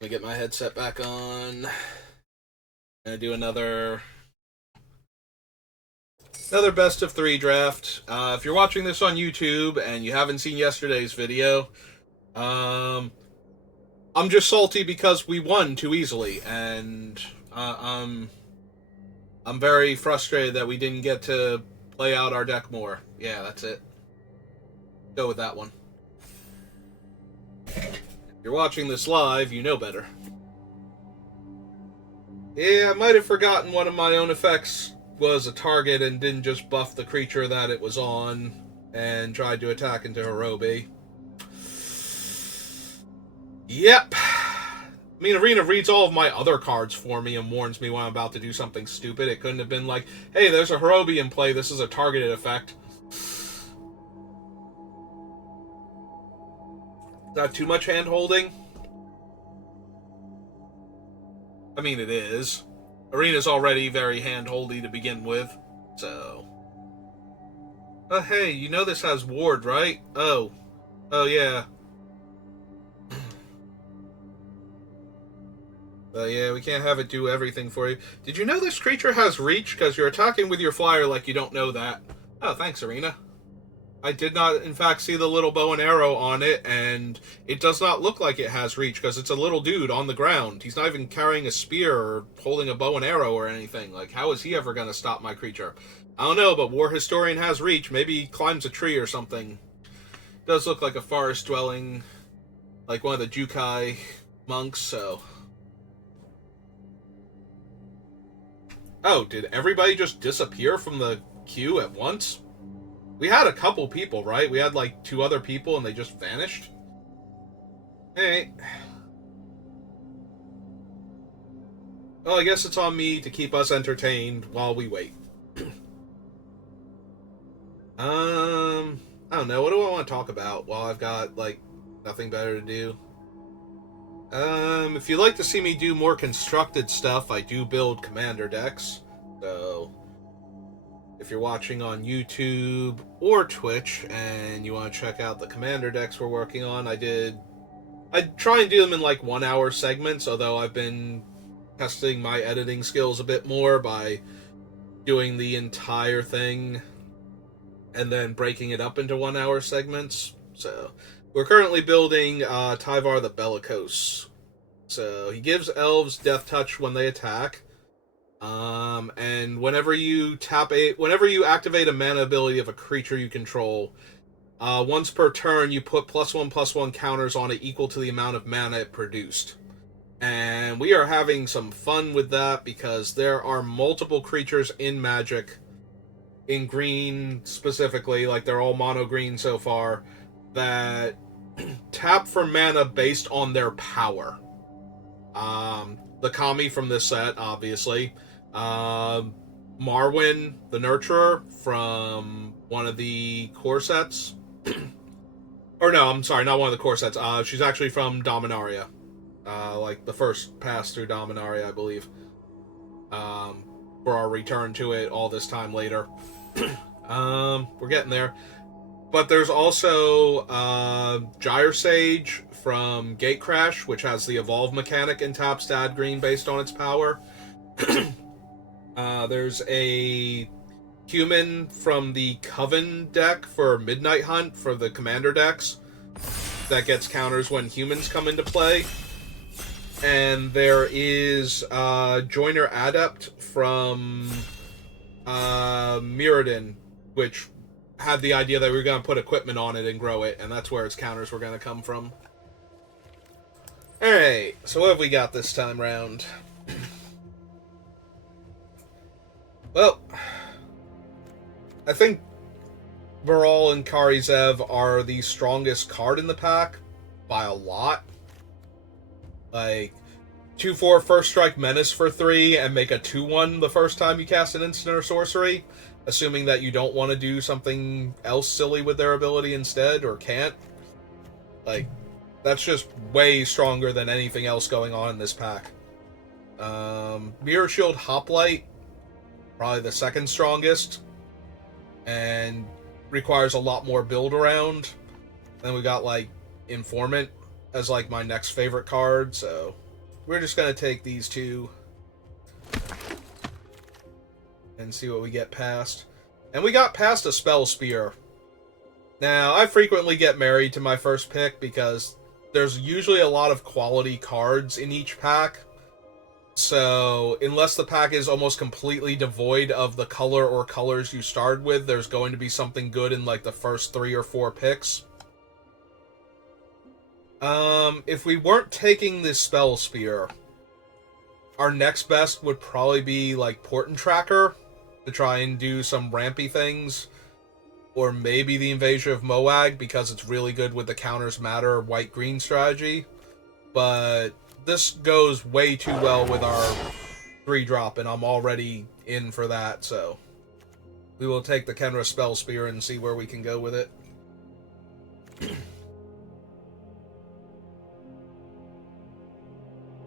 Let me get my headset back on. Gonna do another best of three draft. If you're watching this on YouTube and you haven't seen yesterday's video, I'm just salty because we won too easily, and I'm very frustrated that we didn't get to play out our deck more. Yeah, that's it. Go with that one. If you're watching this live, you know better. Yeah, I might have forgotten one of my own effects was a target and didn't just buff the creature that it was on and tried to attack into Hirobi. Yep. I mean, Arena reads all of my other cards for me and warns me when I'm about to do something stupid. It couldn't have been like, hey, there's a Hirobi in play, this is a targeted effect. Not too much hand-holding? I mean, it is. Arena's already very hand-holdy to begin with, so... hey, you know this has ward, right? Oh, yeah. Yeah, we can't have it do everything for you. Did you know this creature has reach? Because you're attacking with your flyer like you don't know that. Oh, thanks, Arena. I did not, in fact, see the little bow and arrow on it, and it does not look like it has reach, because it's a little dude on the ground. He's not even carrying a spear or holding a bow and arrow or anything. Like, how is he ever going to stop my creature? I don't know, but War Historian has reach. Maybe he climbs a tree or something. It does look like a forest-dwelling, like one of the Jukai monks, so... Oh, did everybody just disappear from the queue at once? We had a couple people, right? We had like two other people and they just vanished? Hey. Well, I guess it's on me to keep us entertained while we wait. I don't know. What do I want to talk about while I've got, like, nothing better to do? If you'd like to see me do more constructed stuff, I do build commander decks. So... if you're watching on YouTube or Twitch and you want to check out the commander decks we're working on, I try and do them in like 1 hour segments, although I've been testing my editing skills a bit more by doing the entire thing and then breaking it up into 1 hour segments. So we're currently building Tyvar the Bellicose. So he gives elves death touch when they attack. And whenever you activate a mana ability of a creature you control, once per turn you put +1/+1 counters on it equal to the amount of mana it produced. And we are having some fun with that because there are multiple creatures in Magic, in green specifically, like they're all mono green so far, that tap for mana based on their power. The Kami from this set, obviously. Marwyn, the Nurturer, from one of the core sets. Or no, I'm sorry, not one of the core sets. She's actually from Dominaria. Like the first pass through Dominaria, I believe. For our return to it all this time later. We're getting there. But there's also Gyre Sage from Gatecrash, which has the Evolve mechanic and taps to add green based on its power. There's a human from the Coven deck for Midnight Hunt for the commander decks that gets counters when humans come into play. And there is Joiner Adept from Mirrodin, which had the idea that we were going to put equipment on it and grow it, and that's where its counters were going to come from. Alright, so what have we got this time round? Well, I think Baral and Karizev are the strongest card in the pack by a lot. Like, 2/4 First Strike Menace for 3 and make a 2/1 the first time you cast an instant or sorcery, assuming that you don't want to do something else silly with their ability instead, or can't. Like, that's just way stronger than anything else going on in this pack. Mirror Shield Hoplite, probably the second strongest, and requires a lot more build around. Then we got, like, Informant as, like, my next favorite card, so we're just going to take these two and see what we get past. And we got past a Spell Spear. Now, I frequently get married to my first pick because there's usually a lot of quality cards in each pack. So, unless the pack is almost completely devoid of the color or colors you started with, there's going to be something good in like the first 3 or 4 picks. If we weren't taking this Spell Spear, our next best would probably be like Portent Tracker to try and do some rampy things. Or maybe the Invasion of Moag because it's really good with the counters matter white-green strategy. But this goes way too well with our 3-drop, and I'm already in for that, so we will take the Kenra Spell Spear and see where we can go with it.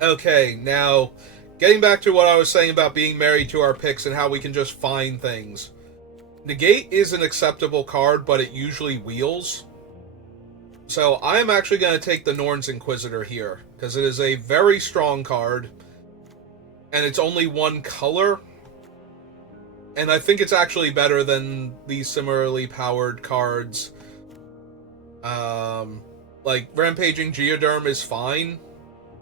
Okay, now, getting back to what I was saying about being married to our picks and how we can just find things. Negate is an acceptable card, but it usually wheels. So I am actually going to take the Norn's Inquisitor here, because it is a very strong card, and it's only 1 color, and I think it's actually better than the similarly powered cards. Like, Rampaging Geoderm is fine,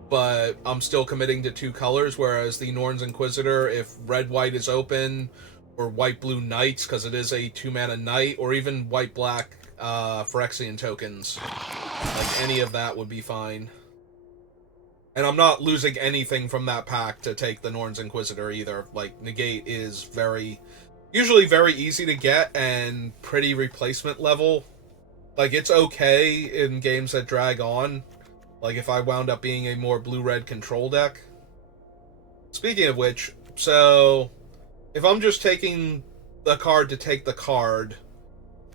but I'm still committing to 2 colors, whereas the Norn's Inquisitor, if red-white is open, or white-blue knights, because it is a 2-mana knight, or even white-black Phyrexian tokens. Like, any of that would be fine. And I'm not losing anything from that pack to take the Norn's Inquisitor either. Like, Negate is usually very easy to get, and pretty replacement level. Like, it's okay in games that drag on. Like, if I wound up being a more blue-red control deck. Speaking of which, so if I'm just taking the card to take the card,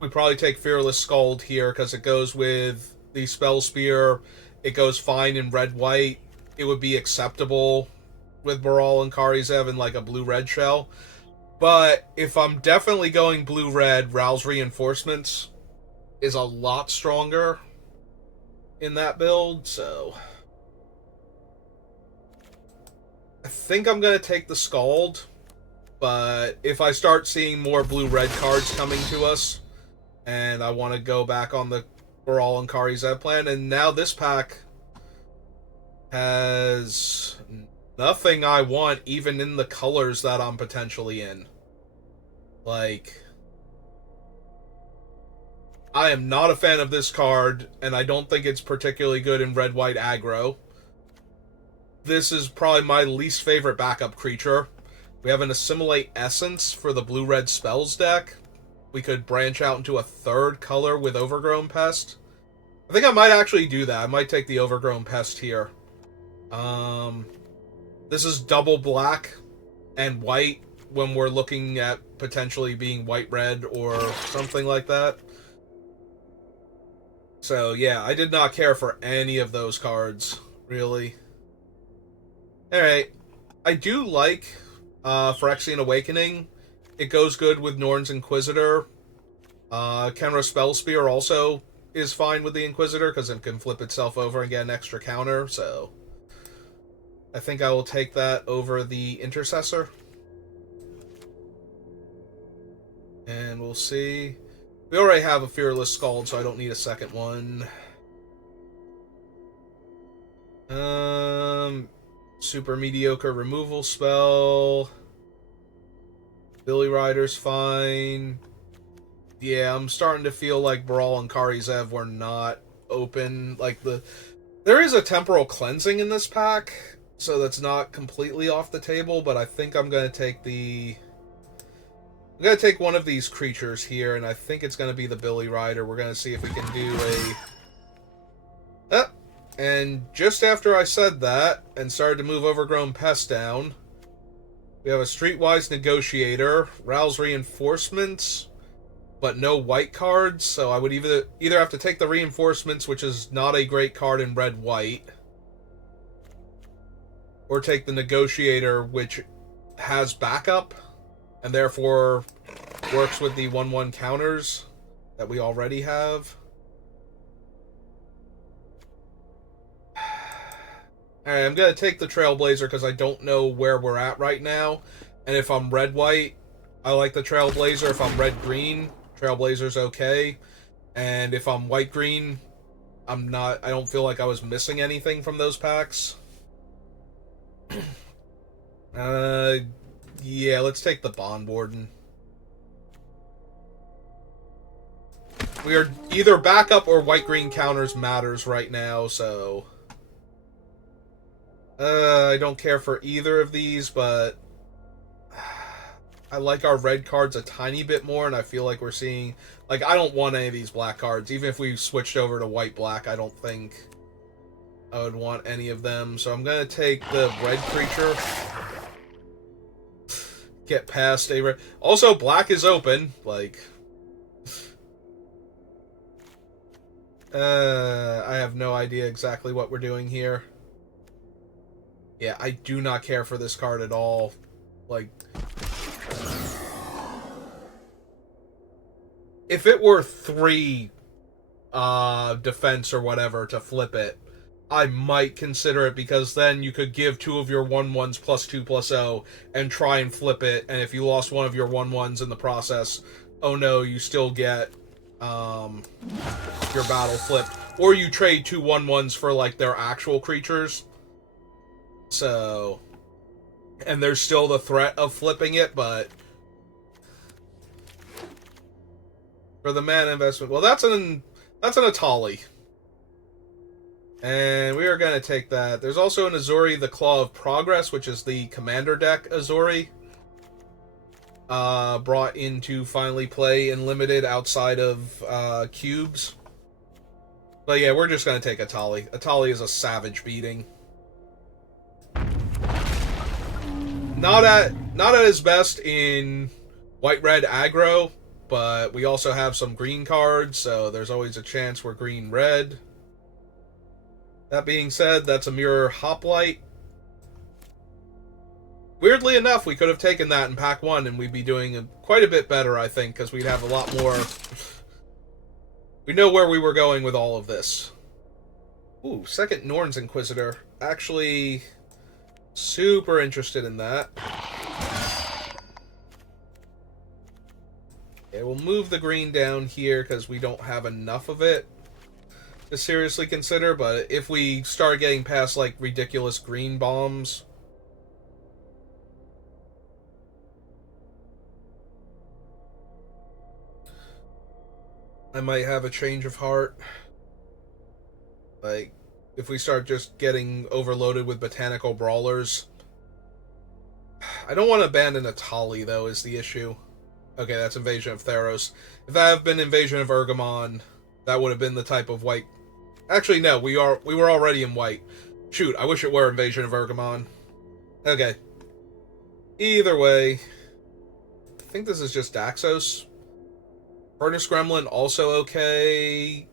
we probably take Fearless Skald here, because it goes with the Spell Spear. It goes fine in red-white. It would be acceptable with Baral and Karizev in like a blue-red shell. But if I'm definitely going blue-red, Ral's Reinforcements is a lot stronger in that build, so I think I'm going to take the Skald. But if I start seeing more blue-red cards coming to us, and I want to go back on the Baral and Karizev plan, and now this pack has nothing I want, even in the colors that I'm potentially in. Like, I am not a fan of this card, and I don't think it's particularly good in red-white aggro. This is probably my least favorite backup creature. We have an Assimilate Essence for the blue-red spells deck. We could branch out into a 3rd color with Overgrown Pest. I think I might actually do that. I might take the Overgrown Pest here. This is double black and white when we're looking at potentially being white-red or something like that. So, yeah, I did not care for any of those cards, really. Alright. I do like Phyrexian Awakening. It goes good with Norn's Inquisitor. Kenra Spell Spear also is fine with the Inquisitor, because it can flip itself over and get an extra counter, so I think I will take that over the Intercessor. And we'll see. We already have a Fearless Skald, so I don't need a second one. Super mediocre removal spell. Billy Rider's fine. Yeah, I'm starting to feel like Baral and Karizev were not open. Like, there is a Temporal Cleansing in this pack, so that's not completely off the table, but I think I'm going to take I'm going to take one of these creatures here, and I think it's going to be the Billy Rider. We're going to see if we can do a... And just after I said that, and started to move Overgrown Pest down, we have a Streetwise Negotiator, Ral's Reinforcements, but no white cards, so I would either have to take the Reinforcements, which is not a great card in red-white, or take the Negotiator, which has backup, and therefore works with the 1/1 counters that we already have. Alright, I'm gonna take the Trailblazer because I don't know where we're at right now. And if I'm red-white, I like the Trailblazer. If I'm red-green, Trailblazer's okay. And if I'm white-green, I don't feel like I was missing anything from those packs. Yeah, let's take the Bond Warden. We are either backup or white-green counters matters right now, so... I don't care for either of these, but... I like our red cards a tiny bit more, and I feel like we're seeing... Like, I don't want any of these black cards. Even if we switched over to white-black, I don't think I would want any of them. So I'm going to take the red creature. Get past a red... Also, black is open. Like... I have no idea exactly what we're doing here. Yeah, I do not care for this card at all. Like... If it were 3 defense or whatever to flip it, I might consider it, because then you could give 2 of your 1/1s +2/0 and try and flip it, and if you lost 1 of your 1/1s in the process, oh no, you still get your battle flipped. Or you trade 2 1/1s for like their actual creatures. So, and there's still the threat of flipping it, but for the mana investment, well, that's an Atali. And we are going to take that. There's also an Azuri, the Claw of Progress, which is the commander deck Azuri. Brought into finally play in limited outside of cubes. But yeah, we're just going to take Atali. Atali is a savage beating. Not at his best in white-red aggro, but we also have some green cards, so there's always a chance we're green-red. That being said, that's a Mirror Hoplite. Weirdly enough, we could have taken that in pack 1 and we'd be doing quite a bit better, I think, because we'd have a lot more... We know where we were going with all of this. Ooh, second Norn's Inquisitor. Actually, super interested in that. Okay, we'll move the green down here because we don't have enough of it to seriously consider, but if we start getting past, like, ridiculous green bombs... I might have a change of heart. Like, if we start just getting overloaded with Botanical Brawlers. I don't want to abandon Atali, though, is the issue. Okay, that's Invasion of Theros. If that had been Invasion of Urgamon, that would have been the type of white... Actually, no, we were already in white. Shoot, I wish it were Invasion of Urgamon. Okay. Either way, I think this is just Daxos. Furnace Gremlin, also okay.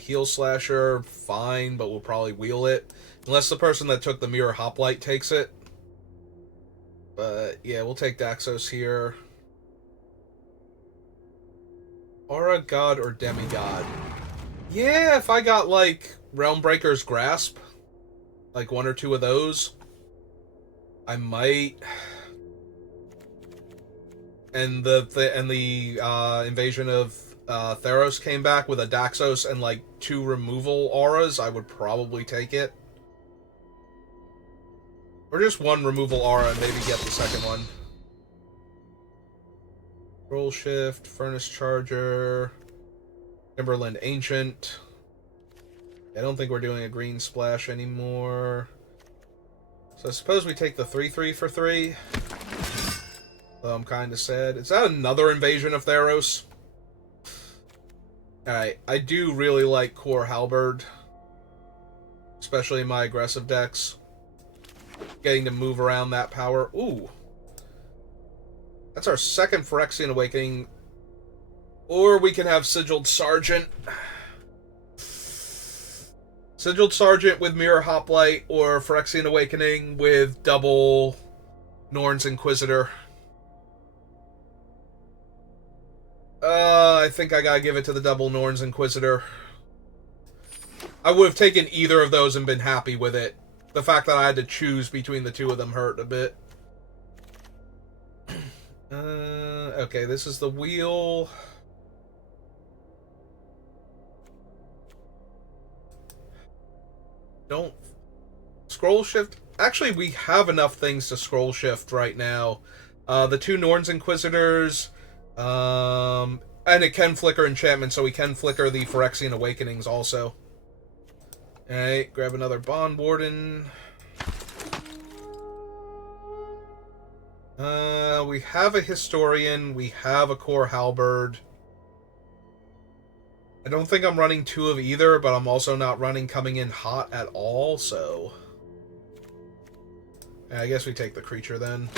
Heel Slasher, fine, but we'll probably wheel it. Unless the person that took the Mirror Hoplite takes it. But, yeah, we'll take Daxos here. Aura God or Demigod? Yeah, if I got, like, Realmbreaker's Grasp, like 1 or 2 of those, I might... And the Invasion of Theros came back with a Daxos and like 2 removal auras, I would probably take it. Or just 1 removal aura and maybe get the second one. Roll Shift, Furnace Charger, Timberland Ancient. I don't think we're doing a green splash anymore. So I suppose we take the 3/3 for 3. Though I'm kind of sad. Is that another Invasion of Theros? Alright, I do really like Core Halberd. Especially in my aggressive decks. Getting to move around that power. Ooh. That's our second Phyrexian Awakening. Or we can have Sigiled Sergeant. Sigiled Sergeant with Mirror Hoplite, or Phyrexian Awakening with double Norn's Inquisitor. I think I gotta give it to the double Norn's Inquisitor. I would have taken either of those and been happy with it. the fact that I had to choose between the two of them hurt a bit. Okay, this is the wheel. Don't scroll shift. Actually, we have enough things to scroll shift right now. The two Norns Inquisitors, and it can flicker enchantment, so we can flicker the Phyrexian Awakenings also. Alright, grab another Bond Warden. We have a Historian, we have a Core Halberd. I don't think I'm running two of either, but I'm also not running coming in hot at all, so... I guess we take the creature then.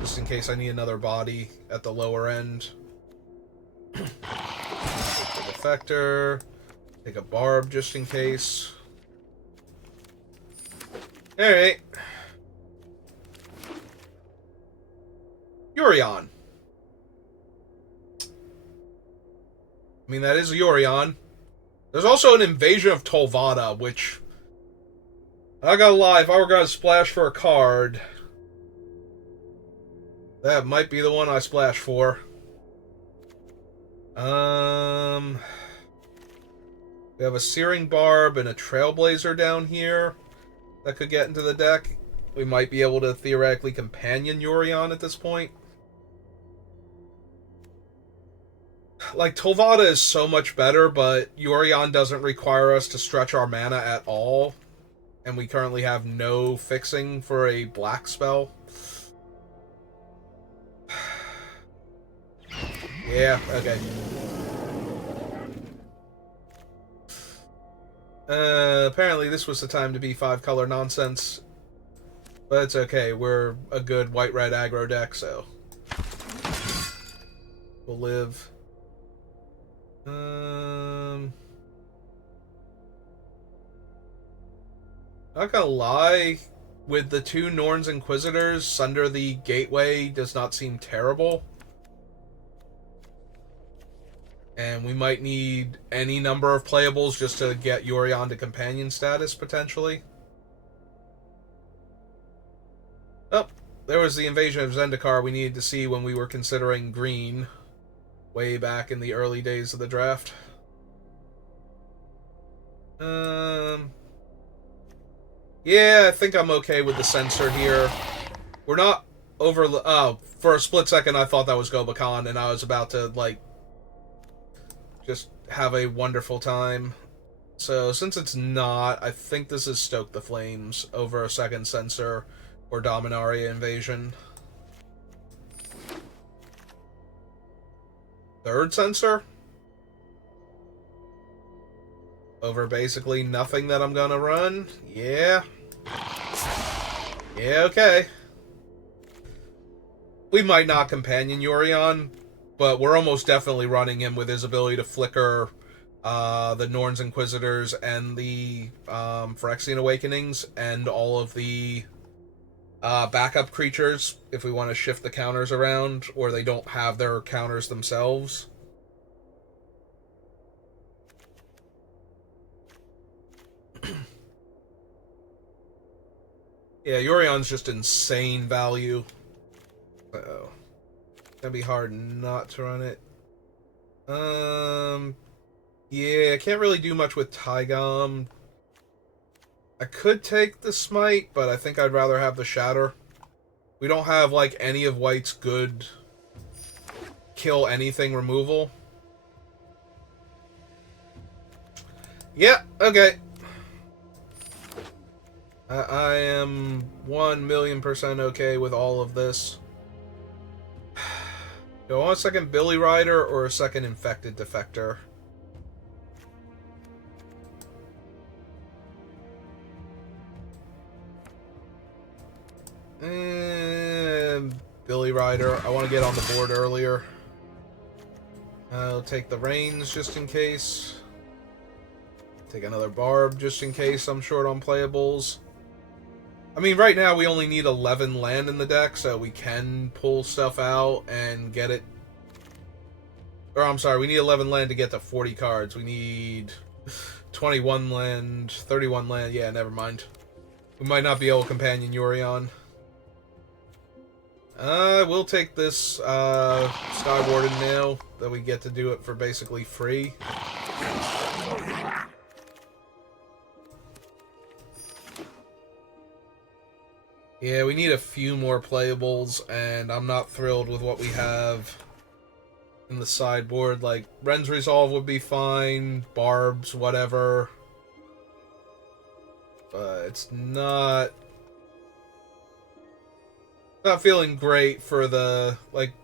Just in case I need another body at the lower end. Take the Defector. Take a Barb just in case. Alright. Yorion. I mean, that is a Yorion. There's also an Invasion of Tolvada, which... I gotta lie, if I were gonna splash for a card... that might be the one I splash for. We have a Searing Barb and a Trailblazer down here that could get into the deck. We might be able to theoretically companion Yorion at this point. Like, Tolvada is so much better, but Yorion doesn't require us to stretch our mana at all. And we currently have no fixing for a black spell. Yeah, okay. Apparently this was the time to be 5-color nonsense. But it's okay, we're a good white-red aggro deck, so... we'll live. Not gonna lie, with the two Norns Inquisitors, Sunder the Gateway does not seem terrible. And we might need any number of playables just to get Yorion to companion status, potentially. Oh, there was the Invasion of Zendikar we needed to see when we were considering green. Way back in the early days of the draft. Yeah, I think I'm okay with the censor here. We're not over... oh, for a split second I thought that was Gobakhan, and I was about to, like, just have a wonderful time. So, since it's not, I think this is Stoke the Flames over a second censor or Dominaria Invasion. Third censor? Over basically nothing that I'm gonna run? Yeah. Yeah, okay. We might not companion Yorion, but we're almost definitely running him with his ability to flicker the Norns Inquisitors and the Phyrexian Awakenings and all of the backup creatures if we want to shift the counters around or they don't have their counters themselves. Yeah, Yorion's just insane value. Uh-oh. It's gonna be hard not to run it. Yeah, I can't really do much with Tygom. I could take the Smite, but I think I'd rather have the Shatter. We don't have, like, any of White's good kill anything removal. Yeah, okay. I am 1,000,000% okay with all of this. Do I want a second Billy Rider or a second Infected Defector? Billy Rider. I want to get on the board earlier. I'll take the Reins just in case. Take another Barb just in case I'm short on playables. I mean, right now we only need 11 land in the deck, so we can pull stuff out and get it. Or, I'm sorry, we need 11 land to get to 40 cards. We need 21 land, 31 land. Yeah, never mind. We might not be able to companion Yorion. We'll take this Sky Warden now, that we get to do it for basically free. Yeah, we need a few more playables, and I'm not thrilled with what we have in the sideboard. Like, Ren's Resolve would be fine, Barbs, whatever. But it's not feeling great for the, like,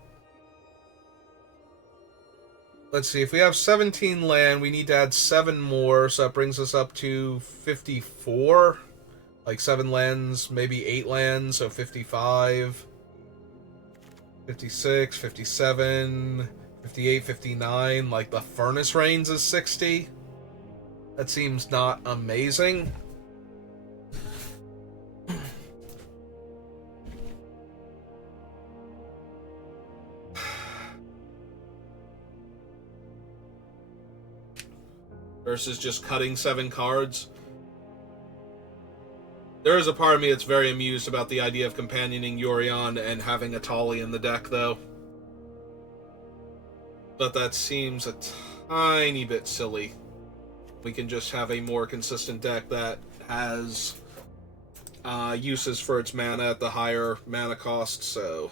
let's see, if we have 17 land, we need to add 7 more, so that brings us up to 54. Like 7 lands, maybe 8 lands, so 55, 56, 57, 58, 59. Like the Furnace Rains is 60. That seems not amazing. Versus just cutting 7 cards. There is a part of me that's very amused about the idea of companioning Yorion and having Atali in the deck, though. But that seems a tiny bit silly. We can just have a more consistent deck that has uses for its mana at the higher mana cost, so...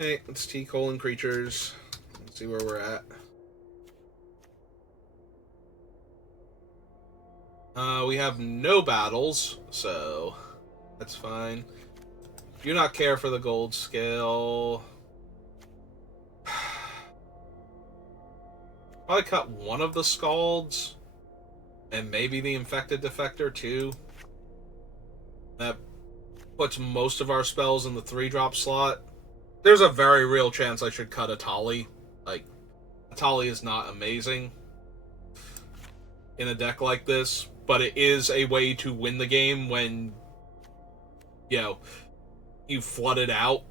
Hey, let's T-colon creatures. Let's see where we're at. We have no battles, so that's fine. Do not care for the gold scale. Probably cut one of the Scalds, and maybe the Infected Defector too. That puts most of our spells in the 3-drop slot. There's a very real chance I should cut Atali. Like, Atali is not amazing in a deck like this, but it is a way to win the game when, you know, you flood it out.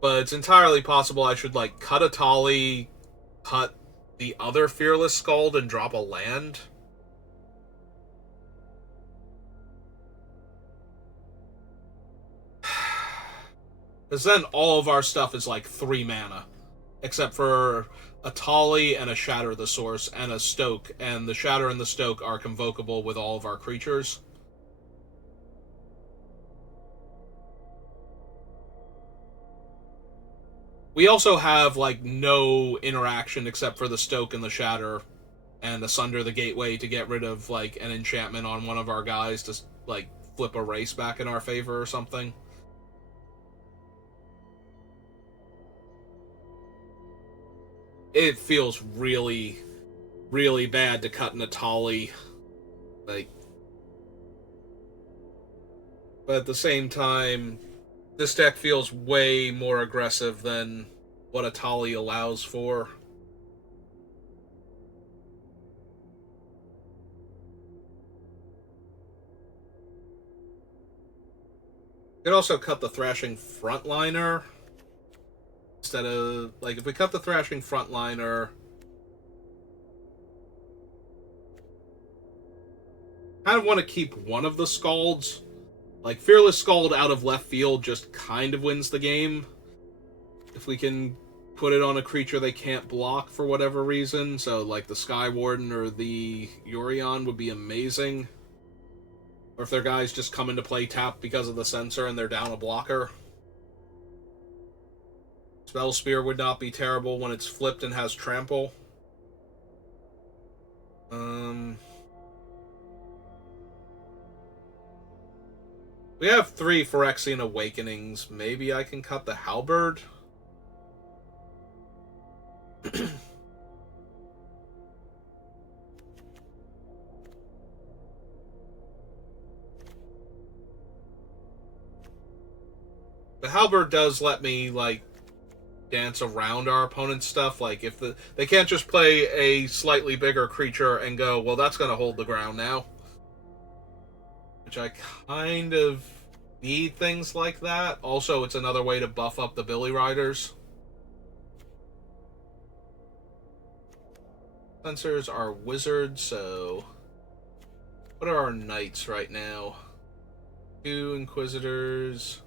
But it's entirely possible I should, like, cut Atali, cut the other Fearless Skald, and drop a land. Because then all of our stuff is, like, 3 mana. Except for Atali and a Shatter the Source and a Stoke, and the Shatter and the Stoke are convocable with all of our creatures. We also have, like, no interaction except for the Stoke and the Shatter and Asunder the Gateway to get rid of, like, an enchantment on one of our guys to, like, flip a race back in our favor or something. It feels really, really bad to cut Natali. Like, but at the same time, this deck feels way more aggressive than what Atali allows for. You could also cut the Thrashing Frontliner. Instead of, like, if we cut the Thrashing Frontliner, kind of want to keep one of the Scalds. Like, Fearless Skald out of left field just kind of wins the game. If we can put it on a creature they can't block for whatever reason, so, like, the Sky Warden or the Yorion would be amazing. Or if their guys just come into play tap because of the Censor and they're down a blocker. Spell Spear would not be terrible when it's flipped and has Trample. We have 3 Phyrexian Awakenings. Maybe I can cut the Halberd? The Halberd does let me, like, dance around our opponent's stuff. Like, if they can't just play a slightly bigger creature and go, well, that's going to hold the ground now. Which I kind of need things like that. Also, it's another way to buff up the Billy Riders. Censors are wizards, so What are our knights right now? 2 Inquisitors,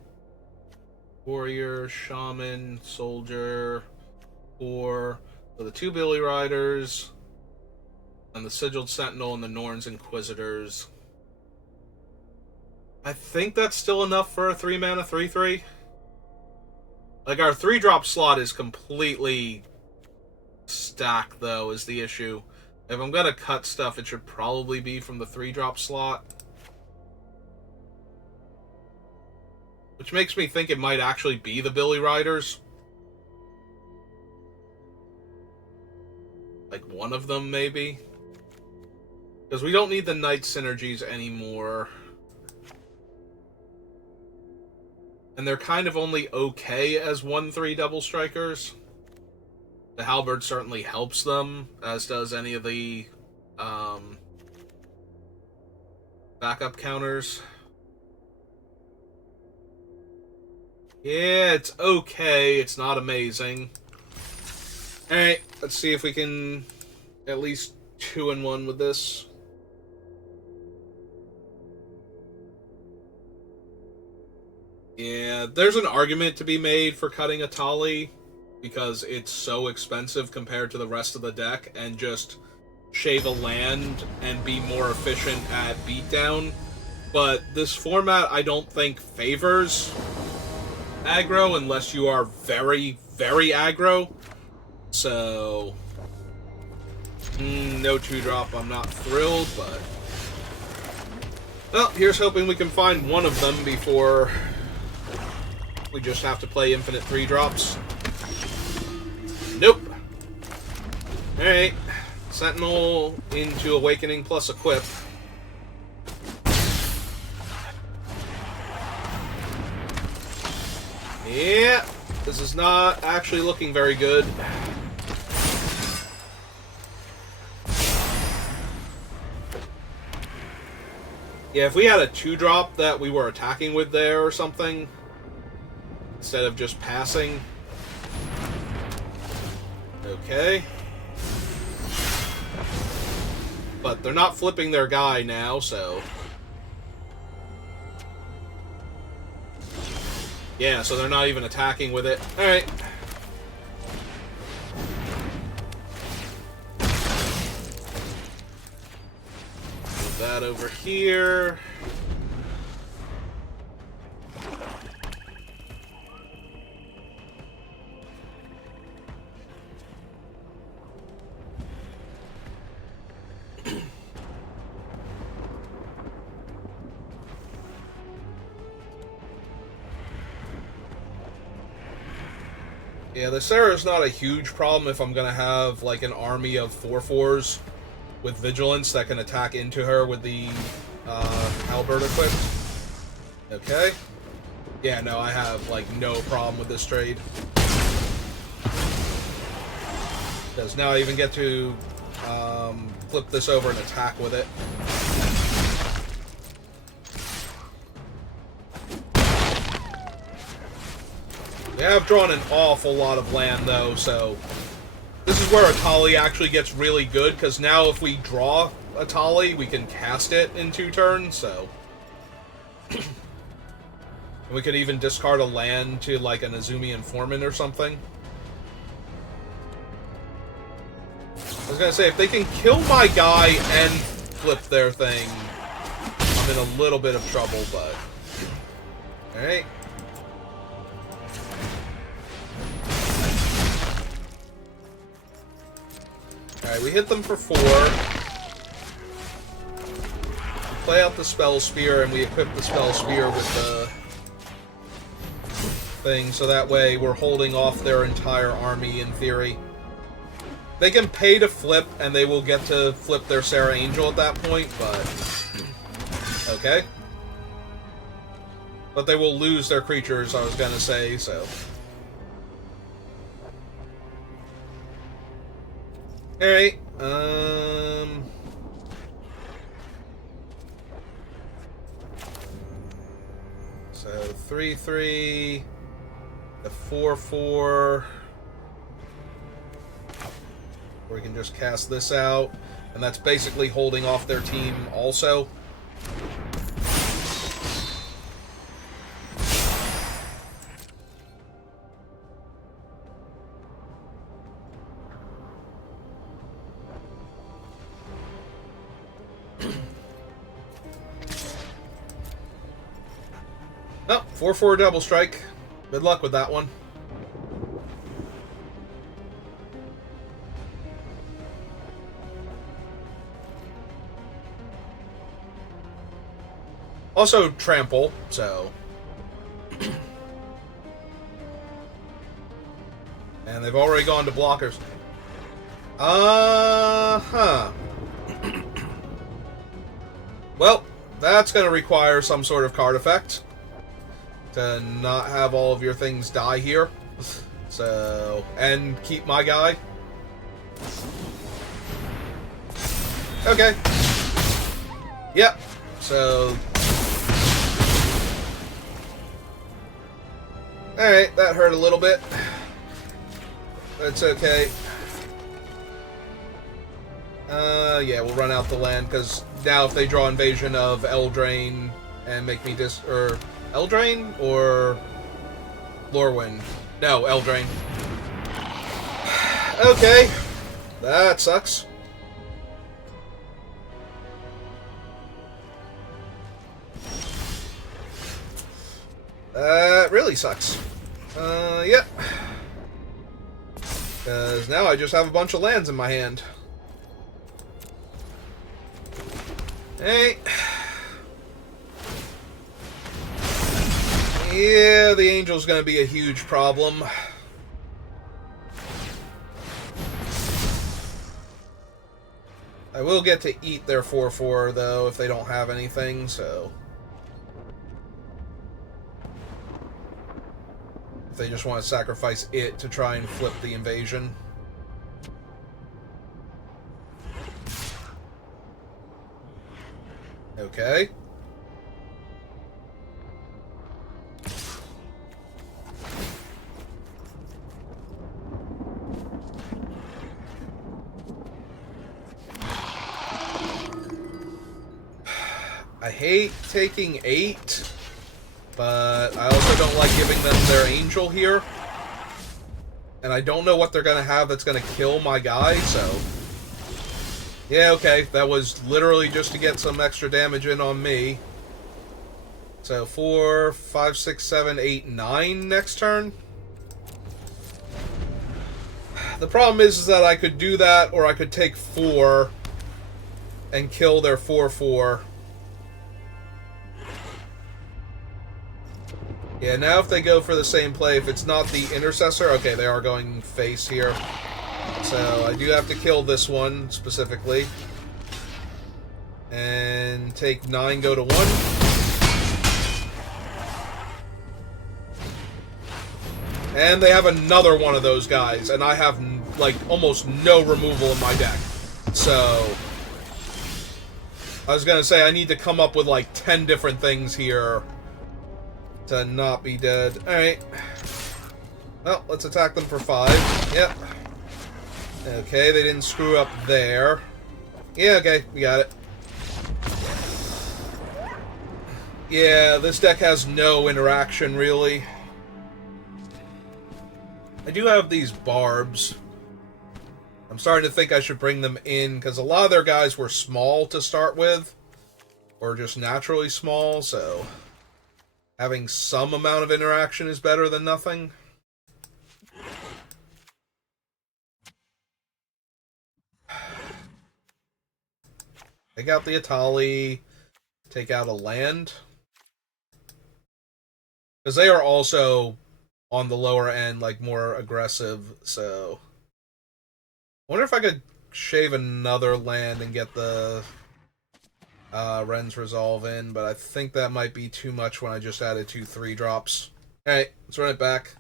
Warrior, Shaman, Soldier, 4. So the 2 Billy Riders, and the Sigiled Sentinel and the Norns Inquisitors. I think that's still enough for a 3-mana 3/3. Like, our 3-drop slot is completely stacked, though, is the issue. If I'm gonna cut stuff, it should probably be from the 3-drop slot. Which makes me think it might actually be the Billy Riders. Like, one of them, maybe. Because we don't need the Knight synergies anymore. And they're kind of only okay as 1/3 double strikers. The Halberd certainly helps them, as does any of the backup counters. Yeah, it's okay. It's not amazing. Alright, let's see if we can at least 2-1 with this. Yeah, there's an argument to be made for cutting Atali, because it's so expensive compared to the rest of the deck, and just shave a land and be more efficient at beatdown. But this format, I don't think, favors aggro unless you are very, very aggro. So, no 2-drop, I'm not thrilled, but... Well, here's hoping we can find one of them before we just have to play infinite 3-drops. Nope. Alright. Sentinel into Awakening plus Equip. Yeah, this is not actually looking very good. Yeah, if we had a 2-drop that we were attacking with there or something, instead of just passing. Okay. But they're not flipping their guy now, so... Yeah, so they're not even attacking with it. Alright. Move that over here. Yeah, the Sarah's not a huge problem if I'm gonna have, like, an army of 4/4s with Vigilance that can attack into her with the Halberd equipped. Okay. Yeah, no, I have, like, no problem with this trade. Because now I even get to flip this over and attack with it. They have drawn an awful lot of land, though, so... This is where Atali actually gets really good, because now if we draw Atali, we can cast it in 2 turns, so... And we could even discard a land to, like, an Azumi Informant or something. I was gonna say, if they can kill my guy and flip their thing, I'm in a little bit of trouble, but... Alright. Alright, we hit them for 4. We play out the Spell Spear, and we equip the Spell Spear with the thing, so that way we're holding off their entire army, in theory. They can pay to flip, and they will get to flip their Serra Angel at that point, but... Okay. But they will lose their creatures, I was gonna say, so... Alright, so 3/3, the 4/4, we can just cast this out, and that's basically holding off their team also. Oh, 4/4 double strike. Good luck with that one. Also trample, so... And they've already gone to blockers. Huh. Well, that's going to require some sort of card effect to not have all of your things die here. So, and keep my guy. Okay. Yep. So... Alright, that hurt a little bit. That's okay. Yeah, we'll run out the land, because now if they draw Invasion of Eldraine and make me or Eldraine or Lorwyn? No, Eldraine. Okay. That sucks. That really sucks. Yep. Because now I just have a bunch of lands in my hand. Hey. Yeah, the Angel's gonna be a huge problem. I will get to eat their 4/4, though, if they don't have anything, so... If they just want to sacrifice it to try and flip the invasion. Okay. I hate taking 8, but I also don't like giving them their Angel here. And I don't know what they're going to have that's going to kill my guy, so... Yeah, okay, that was literally just to get some extra damage in on me. So 4, 5, 6, 7, 8, 9 next turn. The problem is that I could do that, or I could take 4 and kill their 4/4. Yeah, now if they go for the same play, if it's not the Intercessor... Okay, they are going face here. So I do have to kill this one, specifically. And take 9, go to 1. And they have another one of those guys, and I have, like, almost no removal in my deck. So... I was gonna say, I need to come up with, like, 10 different things here to not be dead. Alright. Well, let's attack them for 5. Yep. Okay, they didn't screw up there. Yeah, okay, we got it. Yeah, this deck has no interaction, really. I do have these barbs. I'm starting to think I should bring them in, because a lot of their guys were small to start with. Or just naturally small, so... having some amount of interaction is better than nothing. Take out the Atali. Take out a land. Because they are also on the lower end, like, more aggressive, so... I wonder if I could shave another land and get the Ren's Resolve in, but I think that might be too much when I just added 2 3-drops. Alright, let's run it back.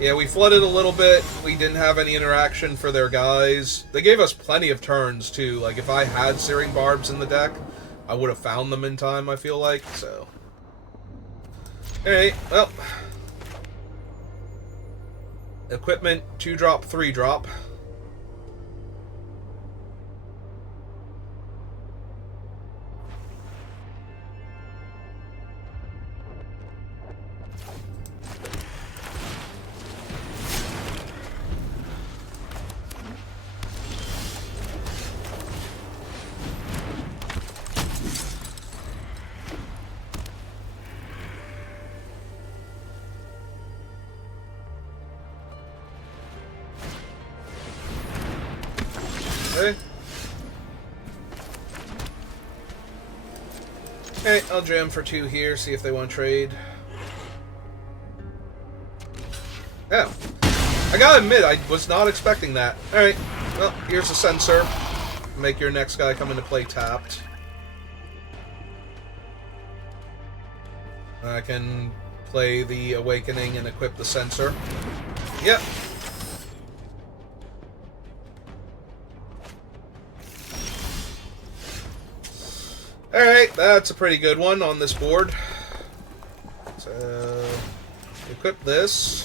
Yeah, we flooded a little bit. We didn't have any interaction for their guys. They gave us plenty of turns, too. Like, if I had Searing Barbs in the deck, I would have found them in time, I feel like, so... Alright, well... Equipment, 2-drop, 3-drop. I'll jam for 2 here, see if they want to trade. Oh. I gotta admit, I was not expecting that. Alright, well, here's a sensor. Make your next guy come into play tapped. I can play the Awakening and equip the sensor. Yep. Alright, that's a pretty good one on this board. So, equip this.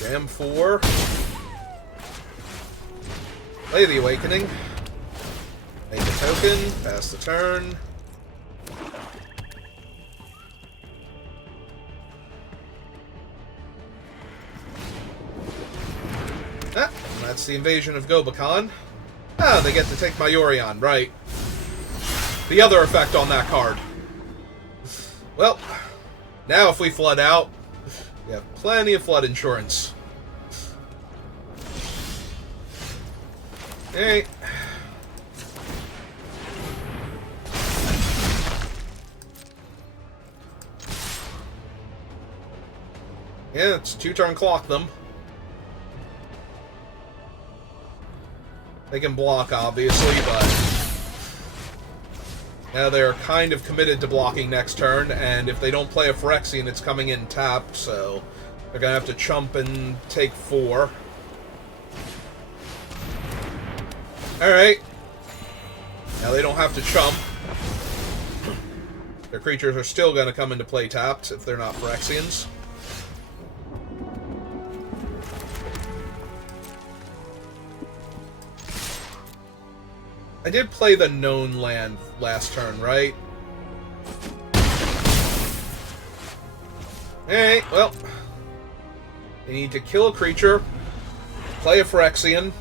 Jam 4. Play the Awakening. Make a token. Pass the turn. Ah, that's the invasion of Gobakhan. Ah, they get to take my Yorion, right. The other effect on that card. Well, now if we flood out, we have plenty of flood insurance. Hey. Yeah, it's 2-turn clock them. They can block, obviously, but now they're kind of committed to blocking next turn, and if they don't play a Phyrexian, it's coming in tapped, so they're going to have to chump and take 4. Alright. Now they don't have to chump. Their creatures are still going to come into play tapped if they're not Phyrexians. I did play the known land last turn, right? Alright, well. They need to kill a creature, play a Phyrexian,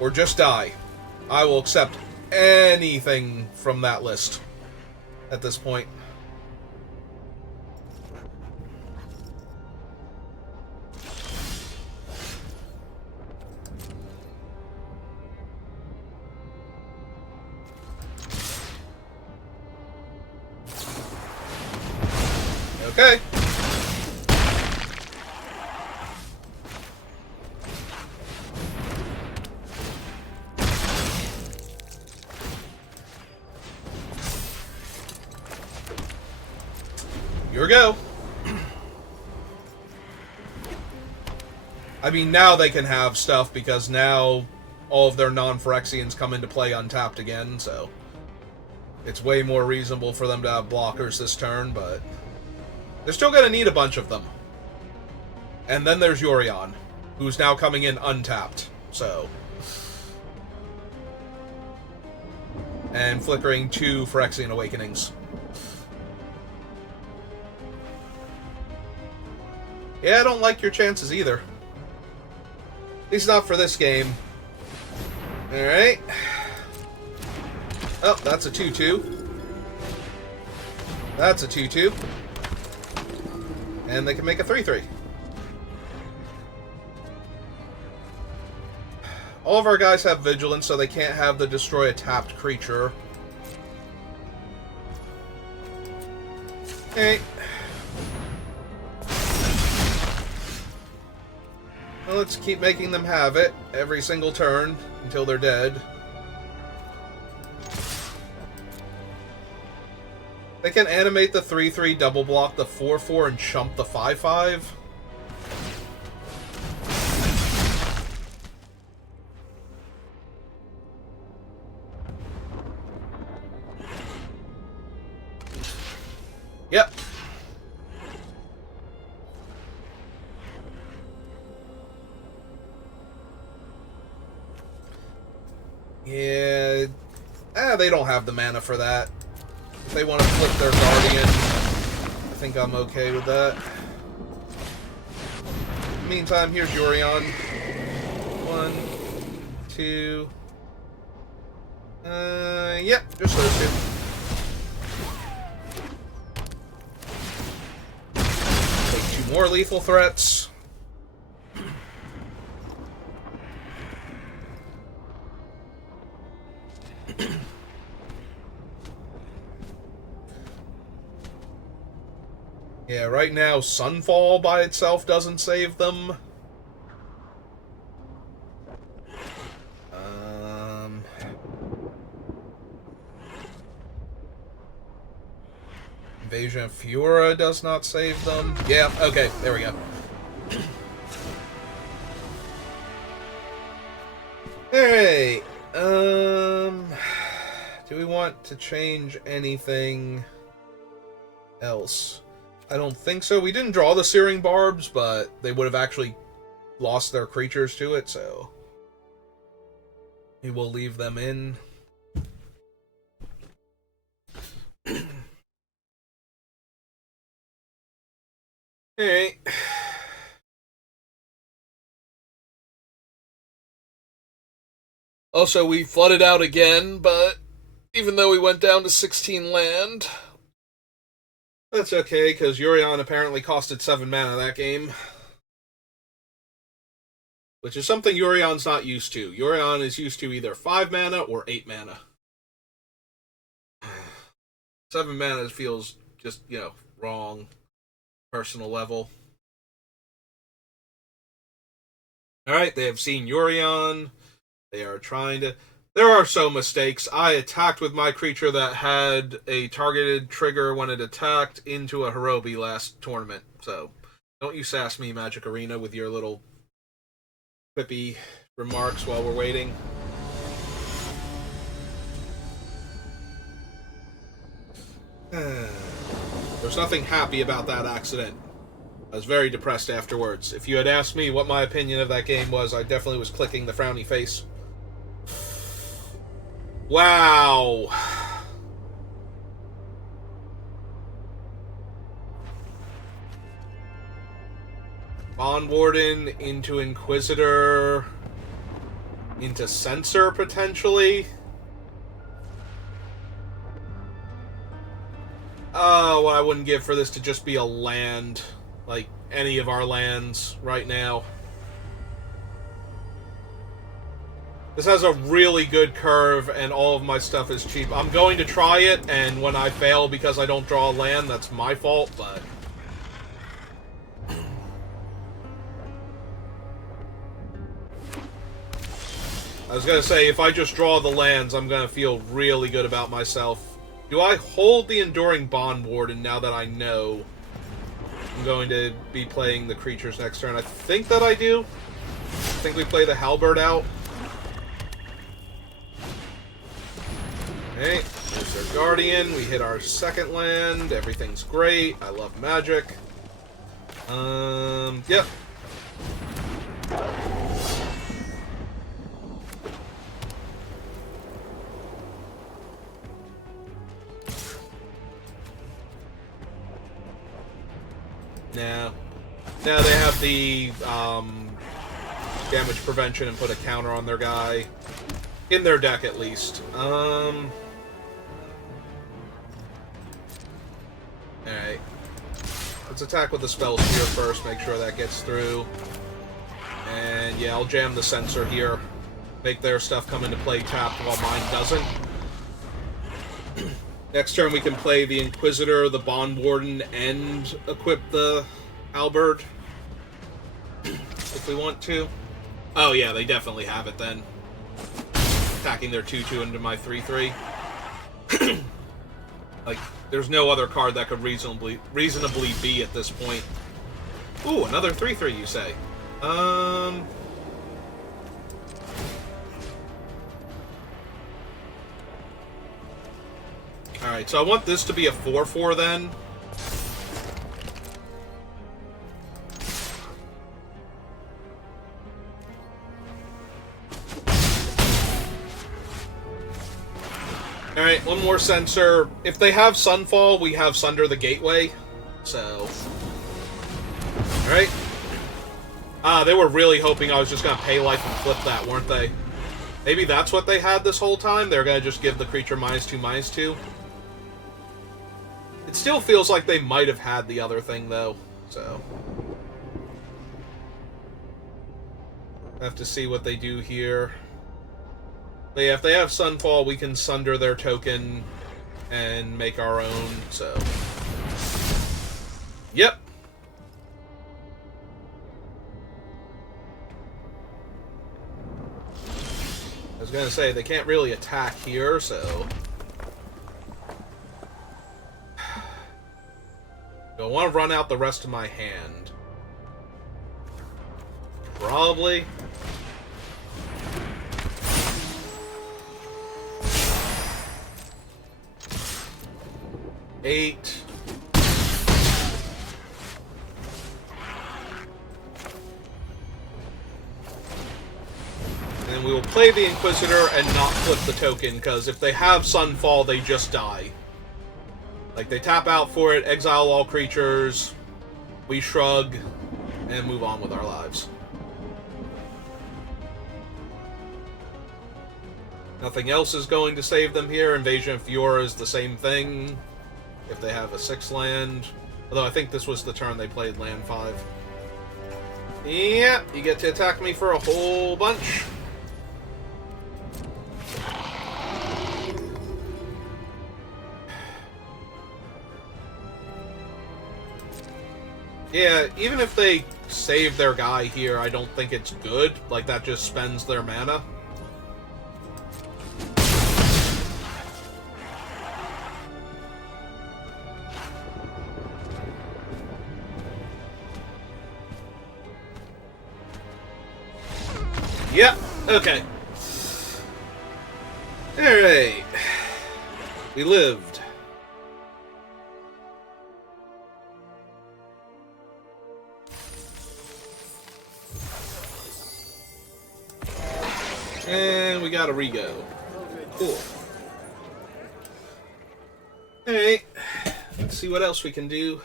or just die. I will accept anything from that list at this point. Okay. Here we go. I mean, now they can have stuff because now all of their non-Phyrexians come into play untapped again, so it's way more reasonable for them to have blockers this turn, but they're still going to need a bunch of them. And then there's Yorion, who's now coming in untapped, so. And flickering 2 Phyrexian Awakenings. Yeah, I don't like your chances either. At least not for this game. Alright. Oh, that's a 2-2. That's a 2-2. And they can make a 3-3. All of our guys have Vigilance, so they can't have the destroy a tapped creature. Okay. Well, let's keep making them have it every single turn until they're dead. They can animate the 3-3, double block the 4-4, and chump the 5-5. Yep. Yeah. They don't have the mana for that. If they want to flip their Guardian, I think I'm okay with that. Meantime, here's Yorion. 1, 2. Yep, just those 2. Take 2 more lethal threats. Yeah, right now, Sunfall by itself doesn't save them. Invasion of Fiora does not save them. Yeah, okay, there we go. Alright, do we want to change anything else? I don't think so. We didn't draw the Searing Barbs, but they would have actually lost their creatures to it, so we will leave them in. Alright. Also, we flooded out again, but even though we went down to 16 land, that's okay, because Yorion apparently costed 7 mana that game. Which is something Yorion's not used to. Yorion is used to either 5 mana or 8 mana. 7 mana feels just, wrong. Personal level. Alright, they have seen Yorion. They are trying to... There are so mistakes. I attacked with my creature that had a targeted trigger when it attacked into a Hirobi last tournament. So, don't you sass me, Magic Arena, with your little quippy remarks while we're waiting. There's nothing happy about that accident. I was very depressed afterwards. If you had asked me what my opinion of that game was, I definitely was clicking the frowny face. Wow. Bond Warden into Inquisitor into Censor, potentially. Oh, what I wouldn't give for this to just be a land, like any of our lands right now. This has a really good curve, and all of my stuff is cheap. I'm going to try it, and when I fail because I don't draw a land, that's my fault, but... I was going to say, if I just draw the lands, I'm going to feel really good about myself. Do I hold the Enduring Bond Warden now that I know I'm going to be playing the creatures next turn? I think that I do. I think we play the Halberd out. Okay, there's their Guardian. We hit our second land. Everything's great. I love Magic. Yep. Now they have the damage prevention and put a counter on their guy. In their deck, at least. Alright. Let's attack with the Spell Sphere first, make sure that gets through. And yeah, I'll jam the Censor here. Make their stuff come into play tapped while mine doesn't. Next turn we can play the Inquisitor, the Bond Warden, and equip the Halberd. If we want to. Oh yeah, they definitely have it then. Attacking their 2/2 into my 3/3. Like, there's no other card that could reasonably be at this point. Ooh, another 3/3, you say? Alright, so I want this to be a 4/4 then. Alright, one more Censor. If they have Sunfall, we have Sunder the Gateway. So... Alright. They were really hoping I was just going to pay life and flip that, weren't they? Maybe that's what they had this whole time? They're going to just give the creature -2/-2? It still feels like they might have had the other thing, though. So... have to see what they do here. But yeah, if they have Sunfall, we can Sunder their token and make our own, so... Yep. I was gonna say, they can't really attack here, so... Do I want to run out the rest of my hand? Probably. Eight. And we will play the Inquisitor and not flip the token, because if they have Sunfall, they just die. Like, they tap out for it, exile all creatures, we shrug, and move on with our lives. Nothing else is going to save them here. Invasion of Fiora is the same thing, if they have a 6 land. Although I think this was the turn they played land 5. Yeah, you get to attack me for a whole bunch. Yeah, even if they save their guy here, I don't think it's good. Like, that just spends their mana. Yeah, okay. Alright. We lived. And we got a rego. Cool. Alright. Let's see what else we can do.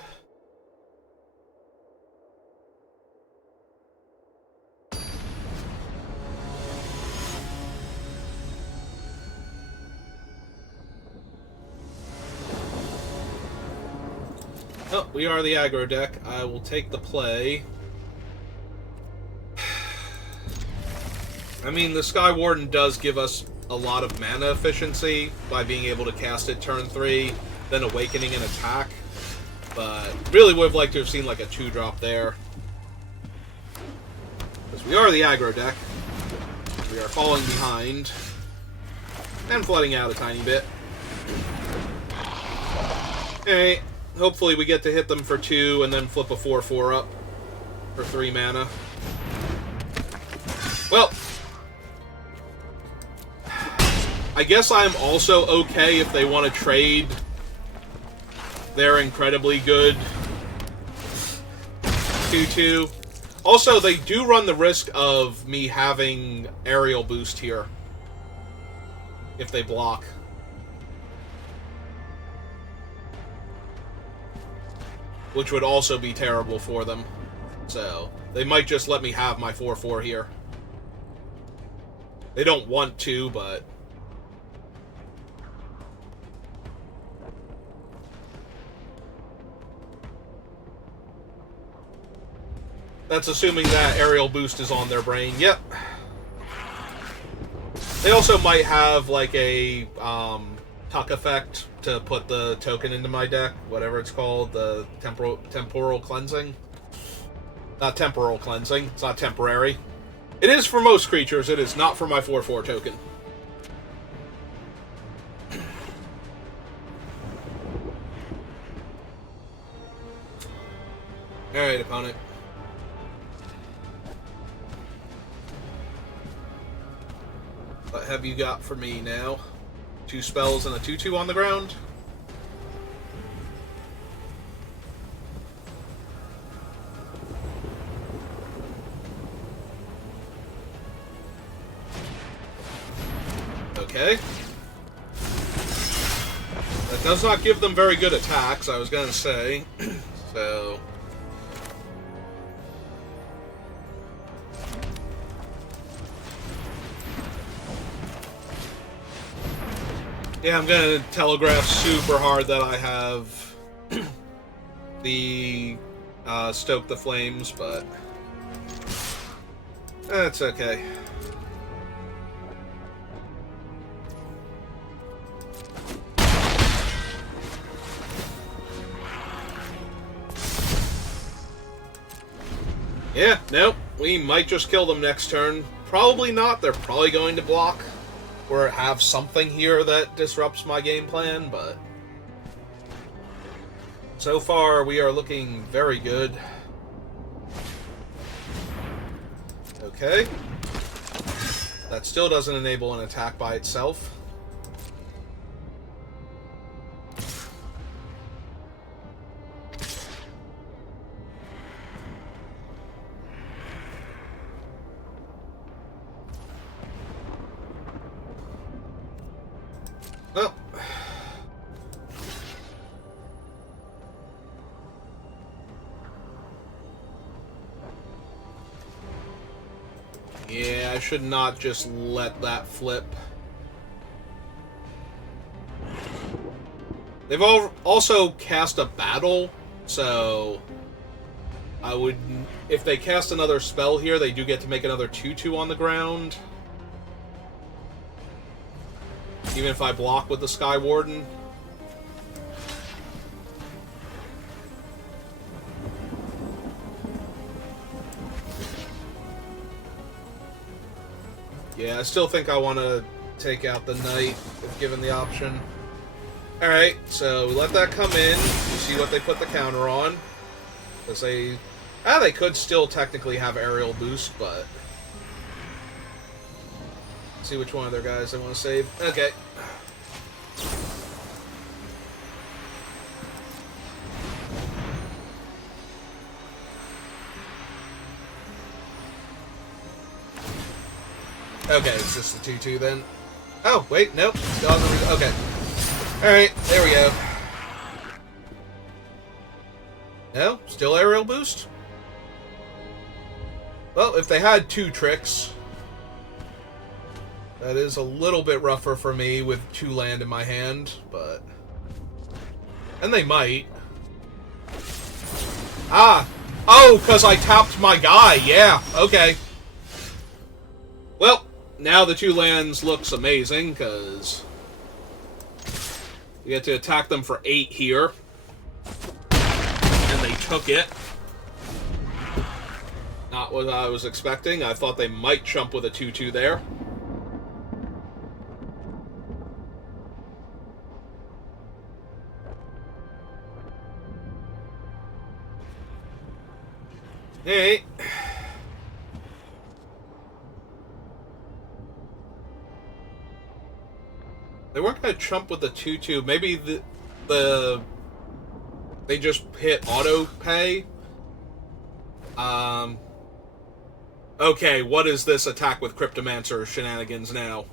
Oh, we are the aggro deck. I will take the play. I mean, the Sky Warden does give us a lot of mana efficiency by being able to cast it turn 3, then Awakening and attack. But really would have liked to have seen like a 2-drop there. Because we are the aggro deck. We are falling behind. And flooding out a tiny bit. Alright. Hopefully we get to hit them for 2 and then flip a 4/4 up for 3 mana. Well, I guess I'm also okay if they want to trade their incredibly good 2/2. Also, they do run the risk of me having aerial boost here if they block. Which would also be terrible for them. So, they might just let me have my 4/4 here. They don't want to, but... That's assuming that aerial boost is on their brain. Yep. They also might have, like, a, tuck effect to put the token into my deck, whatever it's called, the temporal cleansing. Not temporal cleansing, it's not temporary. It is for most creatures, it is not for my 4/4 token. Alright, opponent. What have you got for me now? 2 spells and a 2/2 on the ground? Okay. That does not give them very good attacks, I was gonna say. So... Yeah, I'm gonna telegraph super hard that I have the Stoke the Flames, but that's okay. Yeah, nope. We might just kill them next turn. Probably not. They're probably going to block or have something here that disrupts my game plan, but so far we are looking very good. Okay. That still doesn't enable an attack by itself. Well. Yeah, I should not just let that flip. They've also cast a battle, so I would... If they cast another spell here, they do get to make another 2/2 on the ground. Even if I block with the Sky Warden. Yeah, I still think I want to take out the Knight, if given the option. Alright, so we let that come in. You see what they put the counter on. Because they... they could still technically have aerial boost, but... see which one of their guys they want to save. Okay. Okay, it's just the 2/2 then. Oh, wait, nope. Still on the... Okay. Alright, there we go. No? Still aerial boost? Well, if they had 2 tricks... That is a little bit rougher for me with 2 land in my hand, but... And they might. Ah! Oh, because I tapped my guy, yeah, okay. Well, now the 2 lands looks amazing, because... we get to attack them for 8 here. And they took it. Not what I was expecting. I thought they might jump with a 2/2 there. Hey. They weren't going to chump with the 2/2. Maybe they just hit auto pay. Okay, what is this attack with Cryptomancer shenanigans now?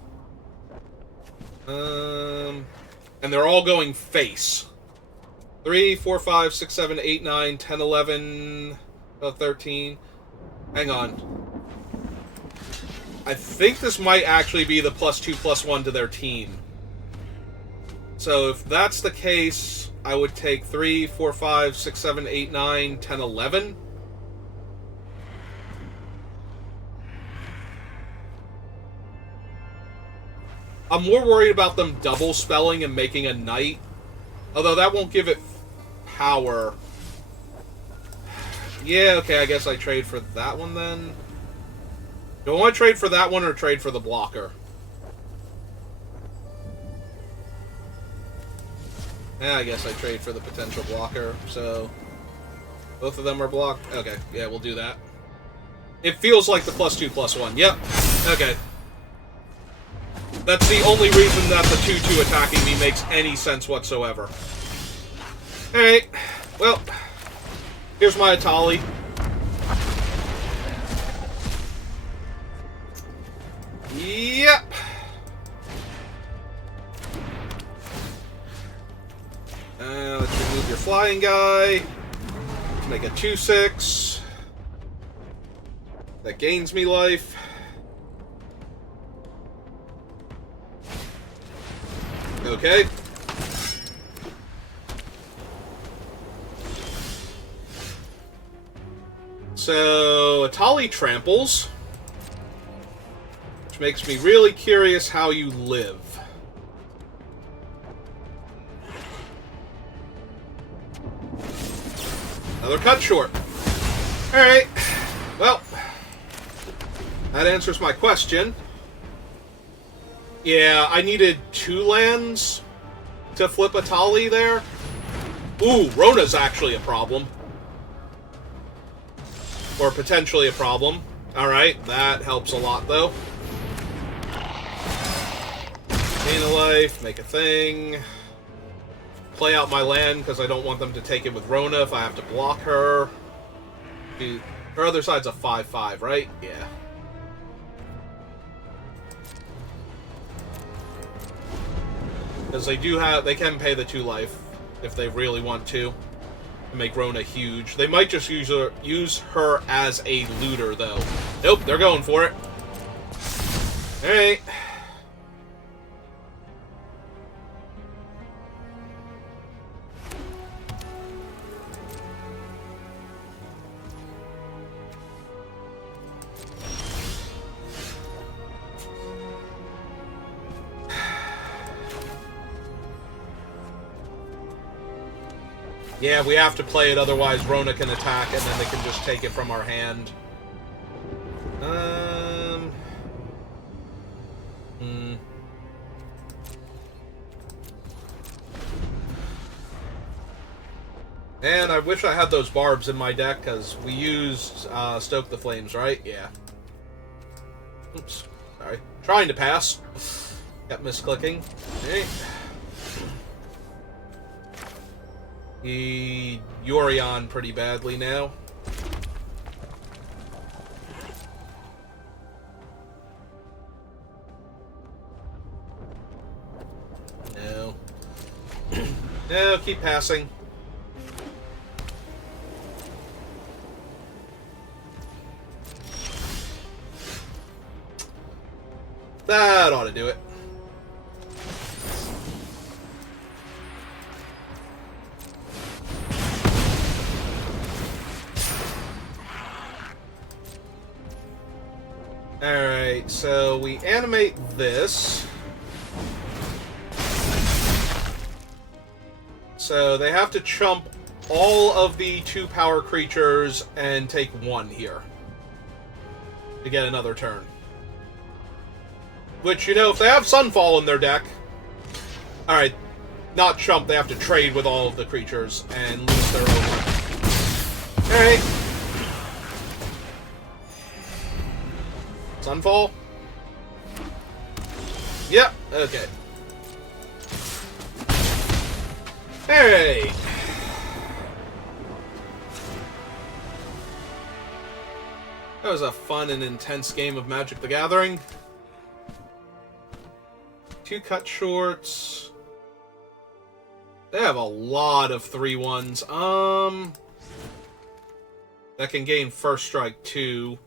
And they're all going face. 3, 4, 5, 6, 7, 8, 9, 10, 11, 13. Hang on. I think this might actually be the +2/+1 to their team. So if that's the case, I would take 3, 4, 5, 6, 7, 8, 9, 10, 11. I'm more worried about them double spelling and making a Knight. Although that won't give it power. Yeah, okay, I guess I trade for that one then. Do I want to trade for that one or trade for the blocker? Yeah, I guess I trade for the potential blocker, so... both of them are blocked? Okay, yeah, we'll do that. It feels like the +2/+1. Yep. Okay. That's the only reason that the 2/2 attacking me makes any sense whatsoever. Alright. Well, here's my Atali. Yep. Let's remove your flying guy. Let's make a 2/6. That gains me life. Okay. So, Atali tramples. Which makes me really curious how you live. Another cut short. Alright. Well, that answers my question. Yeah, I needed 2 lands to flip a Tali there. Ooh, Rona's actually a problem. Or potentially a problem. Alright, that helps a lot, though. Gain a life, make a thing. Play out my land, because I don't want them to take it with Rona if I have to block her. Her other side's a 5/5, right? Yeah. Because they can pay the 2 life if they really want to make Rona huge. They might just use her as a looter, though. Nope, they're going for it. Alright. Yeah, we have to play it, otherwise Rona can attack, and then they can just take it from our hand. And I wish I had those barbs in my deck, because we used Stoke the Flames, right? Yeah. Oops. Sorry. Trying to pass. Kept misclicking. Okay. He Yorion pretty badly now. No. No, keep passing. That ought to do it. Alright, so we animate this. So they have to chump all of the 2 power creatures and take 1 here to get another turn. Which, you know, if they have Sunfall in their deck... Alright, not chump, they have to trade with all of the creatures and lose their own one. Alright. Sunfall? Yep, okay. Alright. That was a fun and intense game of Magic the Gathering. 2 cut shorts. They have a lot of 3/1s. That can gain first strike too.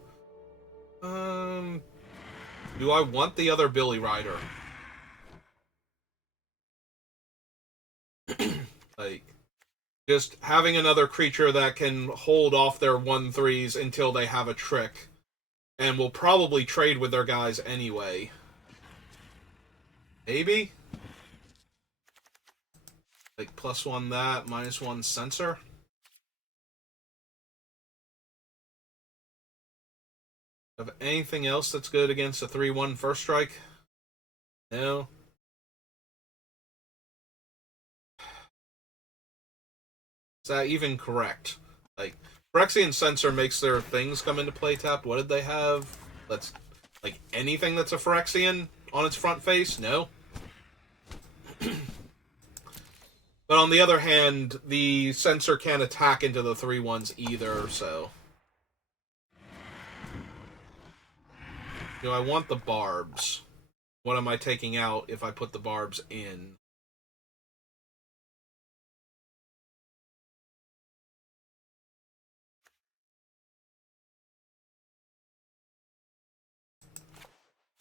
Do I want the other Billy Rider? Like, just having another creature that can hold off their 1/3s until they have a trick, and will probably trade with their guys anyway. Maybe? Like, +1 that, -1 Censor? Have anything else that's good against a 3/1 first strike? No? Is that even correct? Like, Phyrexian Censor makes their things come into play tapped. What did they have? That's, like, anything that's a Phyrexian on its front face? No? But on the other hand, the Censor can't attack into the 3/1s either, so... Do I want the barbs? What am I taking out if I put the barbs in?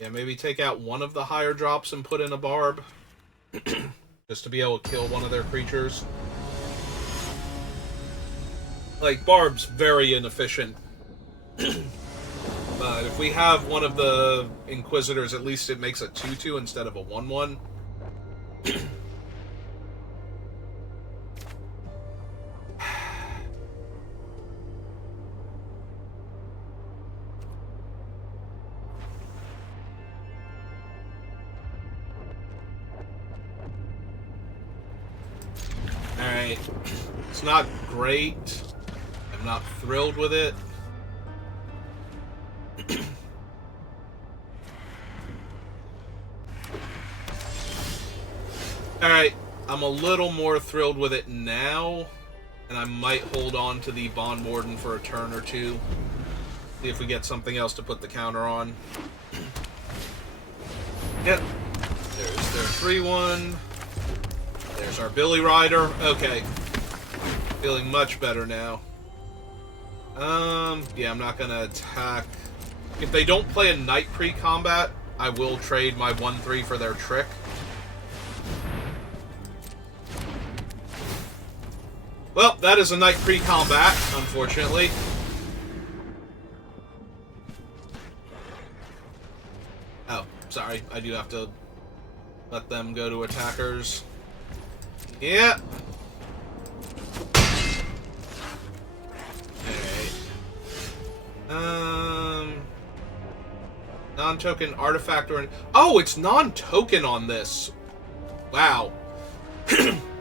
Yeah, maybe take out one of the higher drops and put in a barb. Just to be able to kill one of their creatures. Like, barb's very inefficient. But if we have one of the Inquisitors, at least it makes a 2/2 instead of a 1/1. Alright. It's not great. I'm not thrilled with it. Alright. I'm a little more thrilled with it now. And I might hold on to the Bond Warden for a turn or two. See if we get something else to put the counter on. Yep. There's their 3-1. There's our Billy Rider. Okay. Feeling much better now. Yeah, I'm not gonna attack. If they don't play a Knight pre-combat, I will trade my 1-3 for their trick. Well, that is a Knight pre-combat, unfortunately. Oh, sorry. I do have to let them go to attackers. Yeah. Alright. Non-token artifact or... Oh, it's non-token on this. Wow.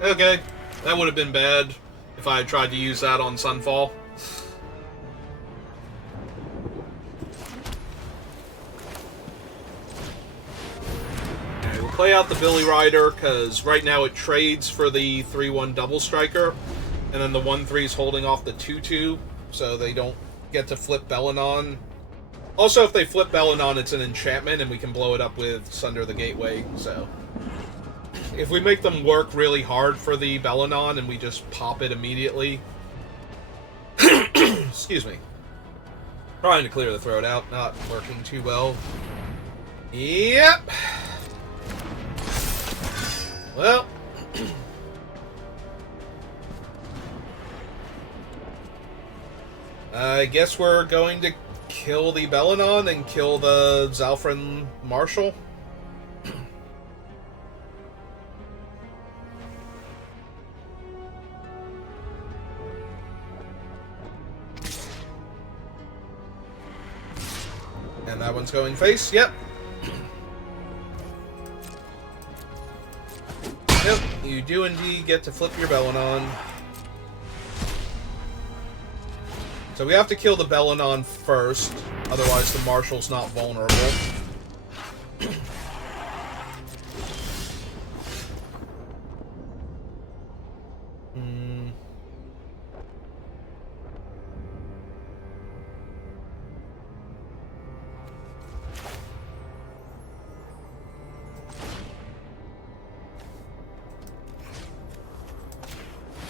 Okay. That would have been bad if I had tried to use that on Sunfall. Alright, we'll play out the Billy Rider, because right now it trades for the 3-1 Double Striker, and then the 1-3 is holding off the 2-2, so they don't get to flip Belenon. Also, if they flip Belenon, it's an enchantment, and we can blow it up with Sunder the Gateway, so... If we make them work really hard for the Belenon, and we just pop it immediately... Excuse me. Trying to clear the throat out, not working too well. Yep! Well... I guess we're going to kill the Belenon and kill the Zalfrin Marshal. And that one's going face, yep. Yep, you do indeed get to flip your Belenon. So we have to kill the Belenon first, otherwise the Marshal's not vulnerable.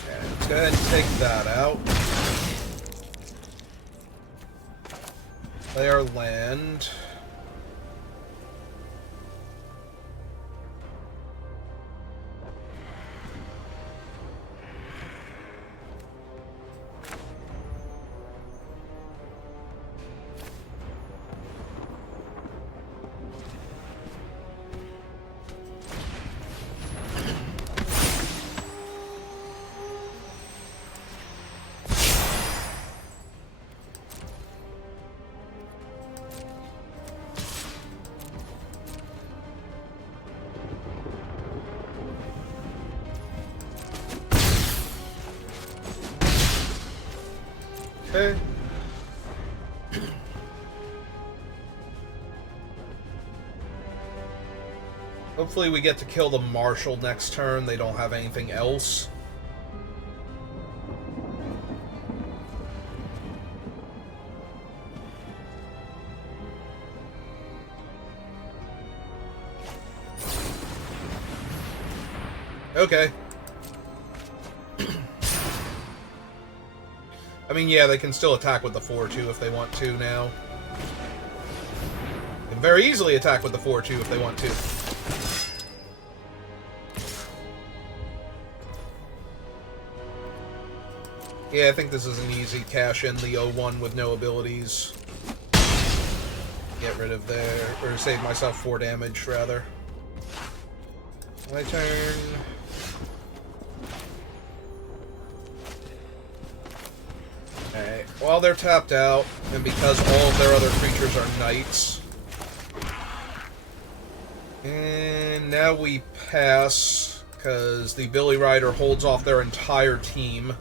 Okay, let's go ahead and take that out. Play our land. Okay. Hopefully we get to kill the Marshal next turn. They don't have anything else. Okay. I mean, yeah, they can still attack with the 4-2 if they want to now. They can very easily attack with the 4-2 if they want to. Yeah, I think this is an easy cash in the 0-1 with no abilities. Get rid of there, or save myself 4 damage, rather. My turn. Alright, while they're tapped out, and because all of their other creatures are knights. And now we pass, because the Billy Rider holds off their entire team.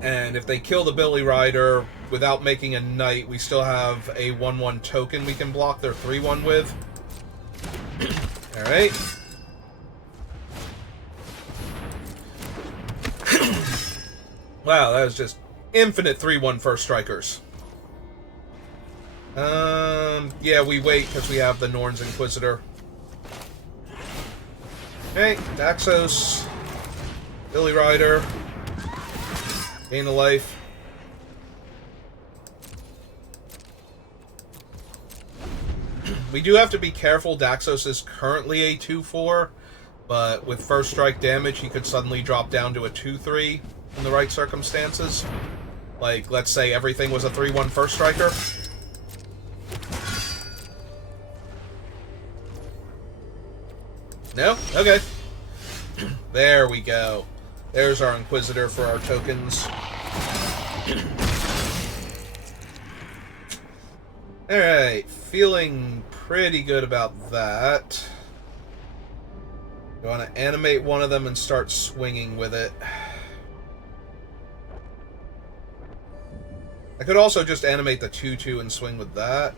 And if they kill the Billy Rider without making a knight, we still have a 1/1 token we can block their 3/1 with. Alright. Wow, that was just infinite 3/1 first strikers. Yeah, we wait because we have the Norn's Inquisitor. Okay, Daxos, Billy Rider, gain a life. We do have to be careful. Daxos is currently a 2/4, but with first strike damage, he could suddenly drop down to a 2/3 in the right circumstances. Like, let's say everything was a 3/1 first striker. No? Okay. There we go. There's our Inquisitor for our tokens. Alright, feeling pretty good about that. I want to animate one of them and start swinging with it. I could also just animate the 2/2 and swing with that.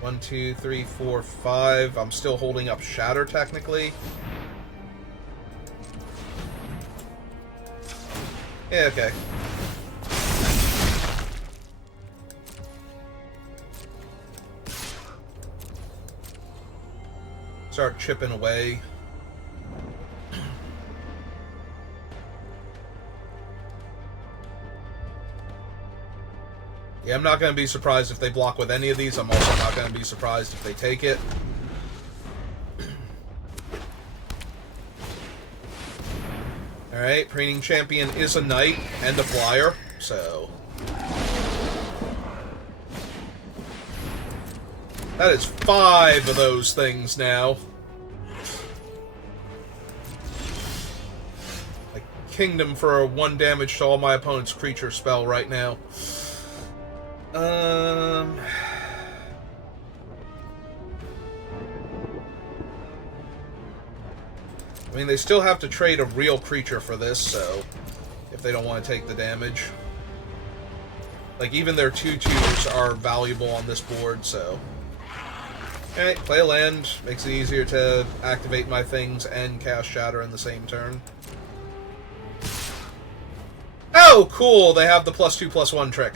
1, 2, 3, 4, 5. I'm still holding up Shatter, technically. Yeah, okay. Start chipping away. Yeah, I'm not going to be surprised if they block with any of these. I'm also not going to be surprised if they take it. Alright, Preening Champion is a knight and a flyer, so... That is 5 of those things now. Like Kingdom for a 1 damage to all my opponent's creature spell right now. I mean, they still have to trade a real creature for this, so... If they don't want to take the damage. Like, even their 2/2s are valuable on this board, so... Alright, play a land. Makes it easier to activate my things and cast Shatter in the same turn. Oh, cool! They have the +2/+1 trick.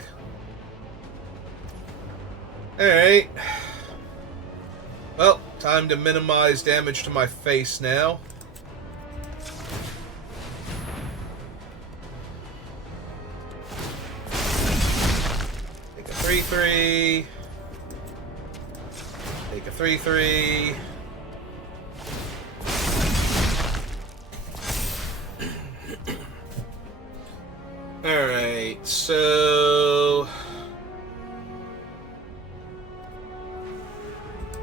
Alright. Well, time to minimize damage to my face now. Take a 3/3. Take a 3/3. Alright, so...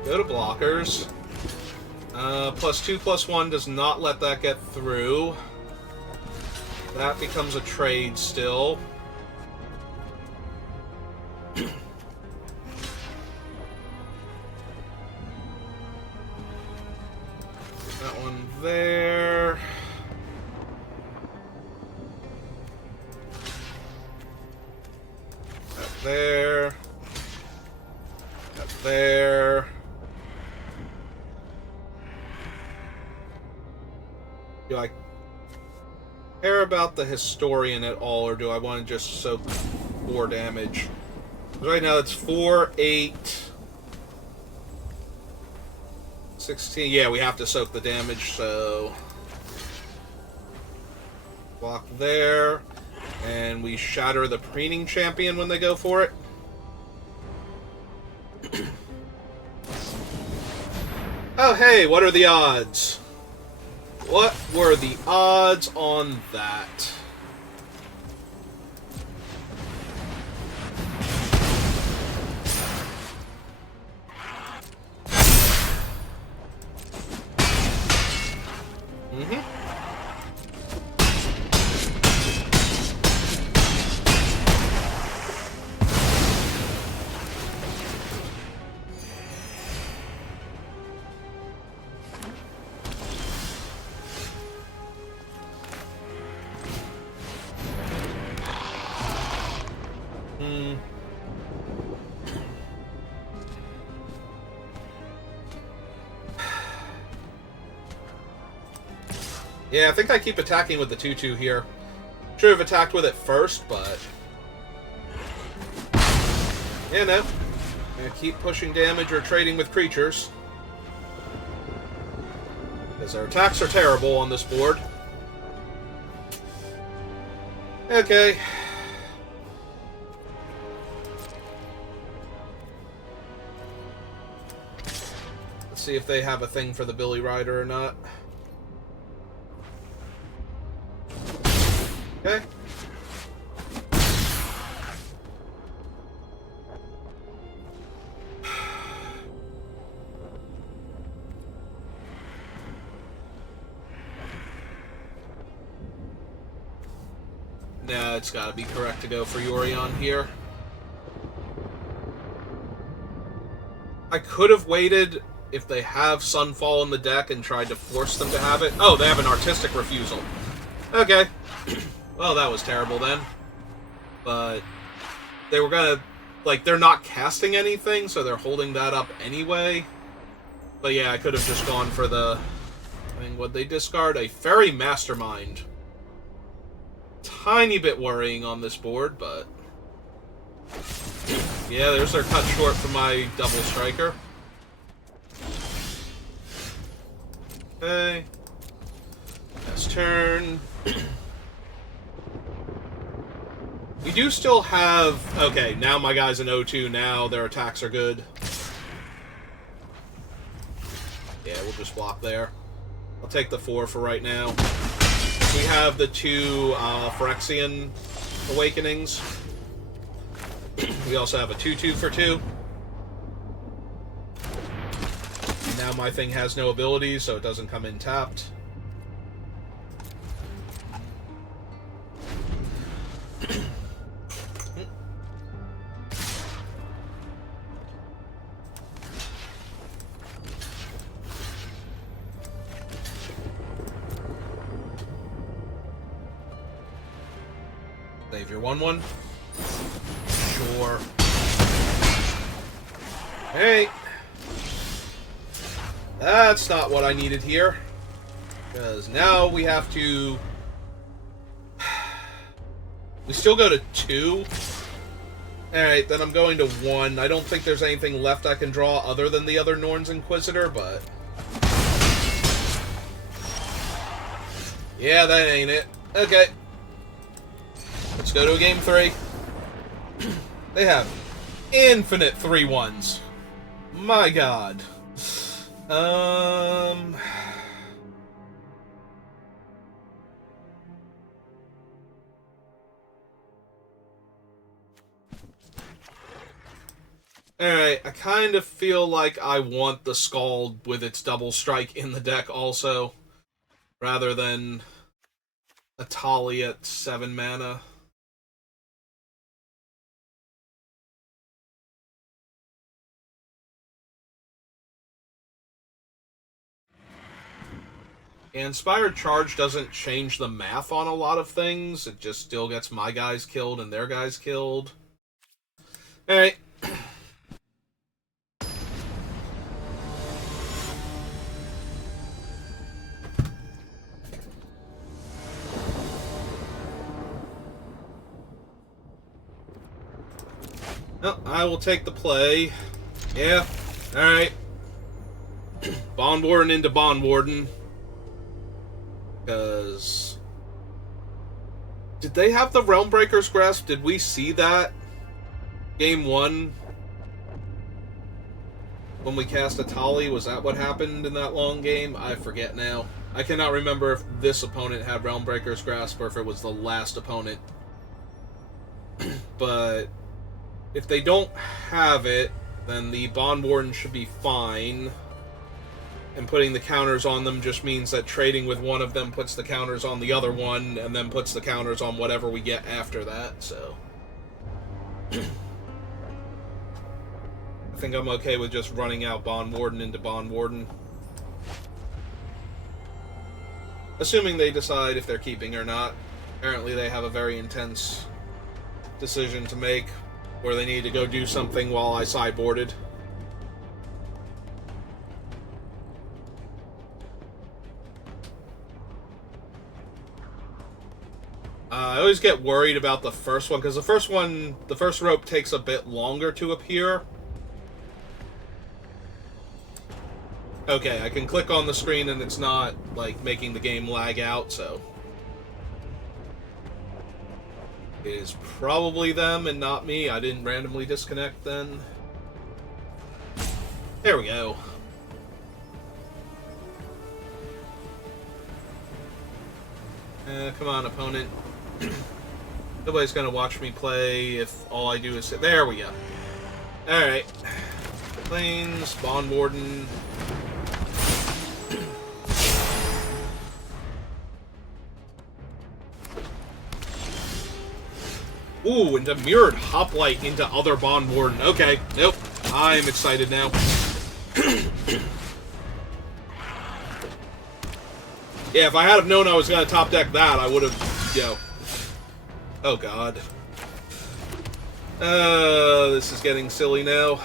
Go to blockers. +2/+1 does not let that get through. That becomes a trade still. That one there. That there. That there. Do I care about the Historian at all, or do I want to just soak 4 damage? Right now it's 4, 8, 16. Yeah, we have to soak the damage, so... Block there. And we shatter the Preening Champion when they go for it. Oh, hey, what are the odds? What were the odds on that? Yeah, I think I keep attacking with the 2/2 here. Should have attacked with it first, but... yeah, no. I'm gonna keep pushing damage or trading with creatures. Because their attacks are terrible on this board. Okay. Let's see if they have a thing for the Billy Rider or not. Okay. Nah, it's gotta be correct to go for Yorion here. I could have waited if they have Sunfall in the deck and tried to force them to have it. Oh, they have an artistic refusal. Okay. Well, that was terrible then. But they were gonna... like, they're not casting anything, so they're holding that up anyway. But yeah, I could have just gone for the... I mean, would they discard a Fairy Mastermind? Tiny bit worrying on this board, but... yeah, there's their cut short for my double striker. Okay. Last turn. We do still have... okay, now my guy's an 0-2 now. Their attacks are good. Yeah, we'll just block there. I'll take the 4 for right now. We have the 2 Phyrexian Awakenings. We also have a 2/2 for 2. Now my thing has no abilities, so it doesn't come in tapped. Save your 1/1. Sure. Hey! That's not what I needed here. Because now we have to... we still go to 2. Alright, then I'm going to 1. I don't think there's anything left I can draw other than the other Norn's Inquisitor, but... yeah, that ain't it. Okay. Let's go to a game 3. They have infinite 3/1s. My god. Alright, I kind of feel like I want the Scald with its double strike in the deck also, rather than a Tali at 7 mana. Inspired Charge doesn't change the math on a lot of things. It just still gets my guys killed and their guys killed. Alright. Well, I will take the play. Yeah. Alright. Bond Warden into Bond Warden. Because... did they have the Realmbreaker's Grasp? Did we see that? Game 1? When we cast a Tali? Was that what happened in that long game? I forget now. I cannot remember if this opponent had Realmbreaker's Grasp or if it was the last opponent. But... if they don't have it, then the Bond Warden should be fine. And putting the counters on them just means that trading with one of them puts the counters on the other one, and then puts the counters on whatever we get after that, so... I think I'm okay with just running out Bond Warden into Bond Warden. Assuming they decide if they're keeping or not. Apparently they have a very intense decision to make, where they need to go do something while I sideboarded. I always get worried about the first one, because the first rope takes a bit longer to appear. Okay, I can click on the screen and it's not, like, making the game lag out, so... It is probably them and not me. I didn't randomly disconnect then. There we go. Come on, opponent. Nobody's gonna watch me play if all I do is sit. There we go. Alright. Planes, Bond Warden. Ooh, into mirrored hoplite into other Bond Warden. Okay, nope. I'm excited now. Yeah, if I had have known I was gonna top deck that, I would have, yo. Oh god. This is getting silly now.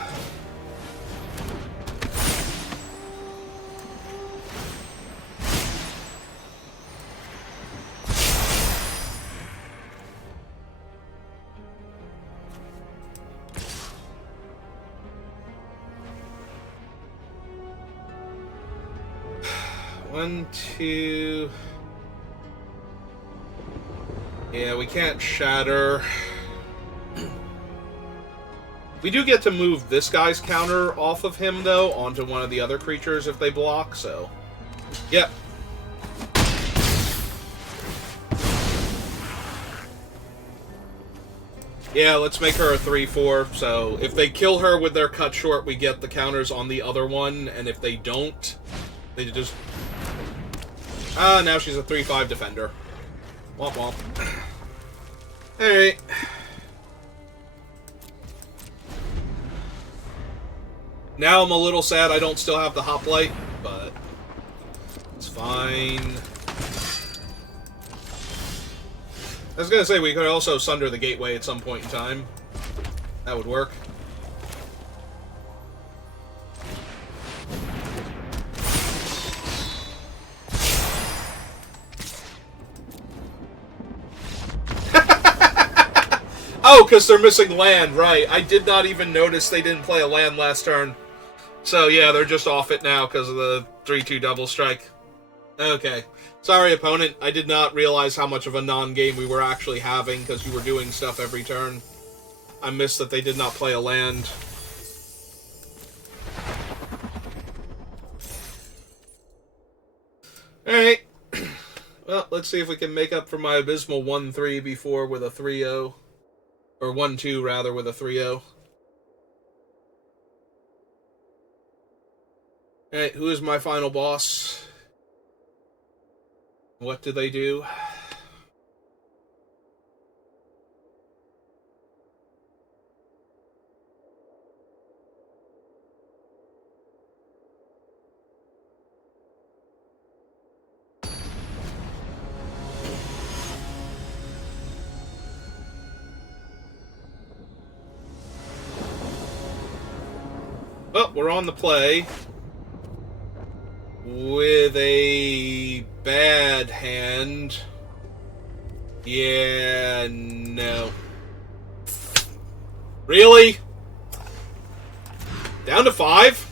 One, two... Yeah, we can't shatter. We do get to move this guy's counter off of him, though, onto one of the other creatures if they block, so... Yep. Yeah, let's make her a 3-4, so if they kill her with their cut short, we get the counters on the other one, and if they don't, they just... now she's a 3-5 defender. Womp womp. Alright. Now I'm a little sad I don't still have the hoplite, but it's fine. I was gonna say we could also sunder the gateway at some point in time. That would work. Oh, because they're missing land, right. I did not even notice they didn't play a land last turn. So, yeah, they're just off it now because of the 3-2 double strike. Okay. Sorry, opponent. I did not realize how much of a non-game we were actually having because you were doing stuff every turn. I missed that they did not play a land. Alright. Well, let's see if we can make up for my abysmal 1-3 before with a 3-0. Or 1-2, rather, with a 3-0. Alright, who is my final boss? What do they do? Oh, we're on the play with a bad hand. Yeah, no. Really? Down to 5?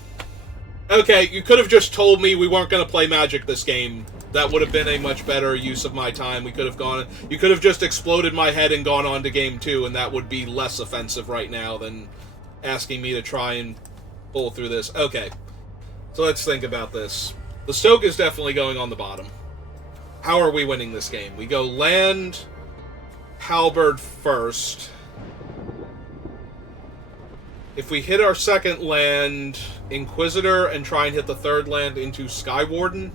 Okay, you could have just told me we weren't going to play Magic this game. That would have been a much better use of my time. We could have gone... You could have just exploded my head and gone on to game 2, and that would be less offensive right now than asking me to try and pull through this. Okay. So let's think about this. The Stoke is definitely going on the bottom. How are we winning this game? We go land, Halberd first. If we hit our second land, Inquisitor, and try and hit the third land into Skywarden.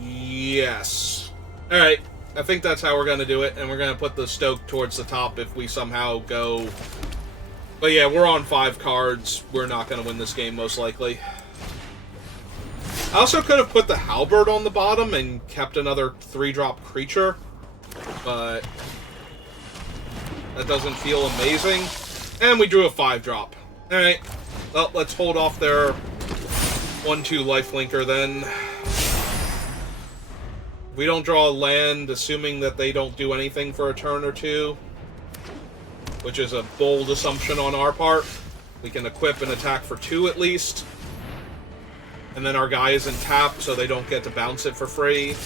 Yes. Alright. I think that's how we're going to do it, and we're going to put the Stoke towards the top if we somehow go... But yeah, we're on 5 cards. We're not going to win this game, most likely. I also could have put the Halberd on the bottom and kept another 3-drop creature, but that doesn't feel amazing. And we drew a 5-drop. Alright, well, let's hold off their 1-2 lifelinker then. We don't draw land, assuming that they don't do anything for a turn or two, which is a bold assumption on our part. We can equip and attack for 2 at least. And then our guy isn't tapped, so they don't get to bounce it for free.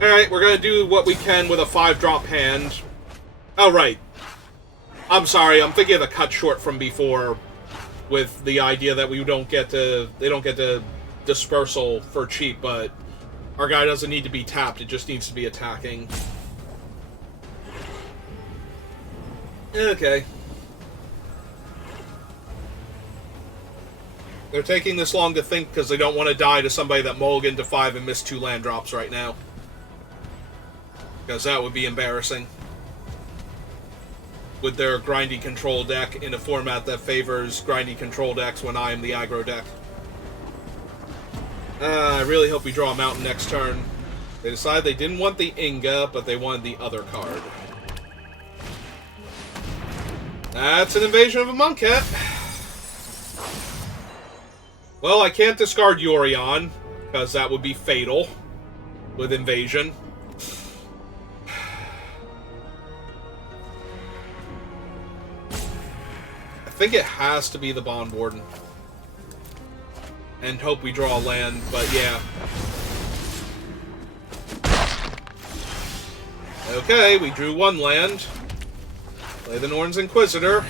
Alright, we're going to do what we can with a 5-drop hand. Oh, right. I'm sorry, I'm thinking of the cut short from before with the idea that they don't get to dispersal for cheap, but our guy doesn't need to be tapped, it just needs to be attacking. Okay. They're taking this long to think because they don't want to die to somebody that mulliganed to 5 and missed 2 land drops right now. Because that would be embarrassing. With their grindy control deck in a format that favors grindy control decks when I am the aggro deck. I really hope we draw a mountain next turn. They decided they didn't want the Inga, but they wanted the other card. That's an invasion of a Monkhet. Well, I can't discard Yorion, because that would be fatal with invasion. I think it has to be the Bond Warden. And hope we draw a land, but yeah. Okay, we drew 1 land. Play the Norn's Inquisitor.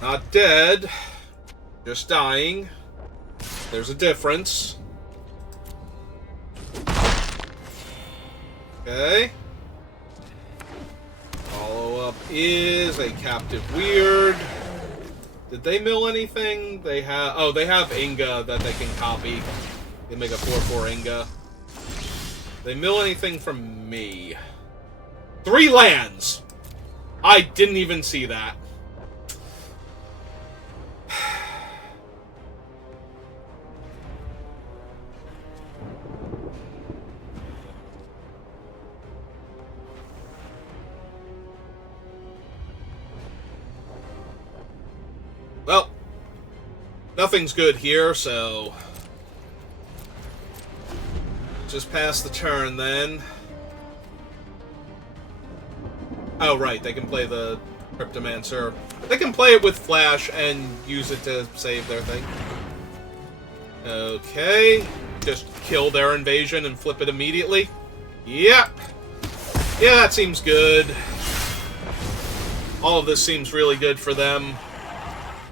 Not dead. Just dying. There's a difference. Okay. Follow-up is a Captive Weird. Did they mill anything? They have... Oh, they have Inga that they can copy. They make a 4/4 Inga. They mill anything from me? 3 lands! I didn't even see that. Well, nothing's good here, so just pass the turn then. Oh, right, they can play the Cryptomancer. They can play it with Flash and use it to save their thing. Okay, just kill their invasion and flip it immediately. Yep. Yeah, that seems good. All of this seems really good for them.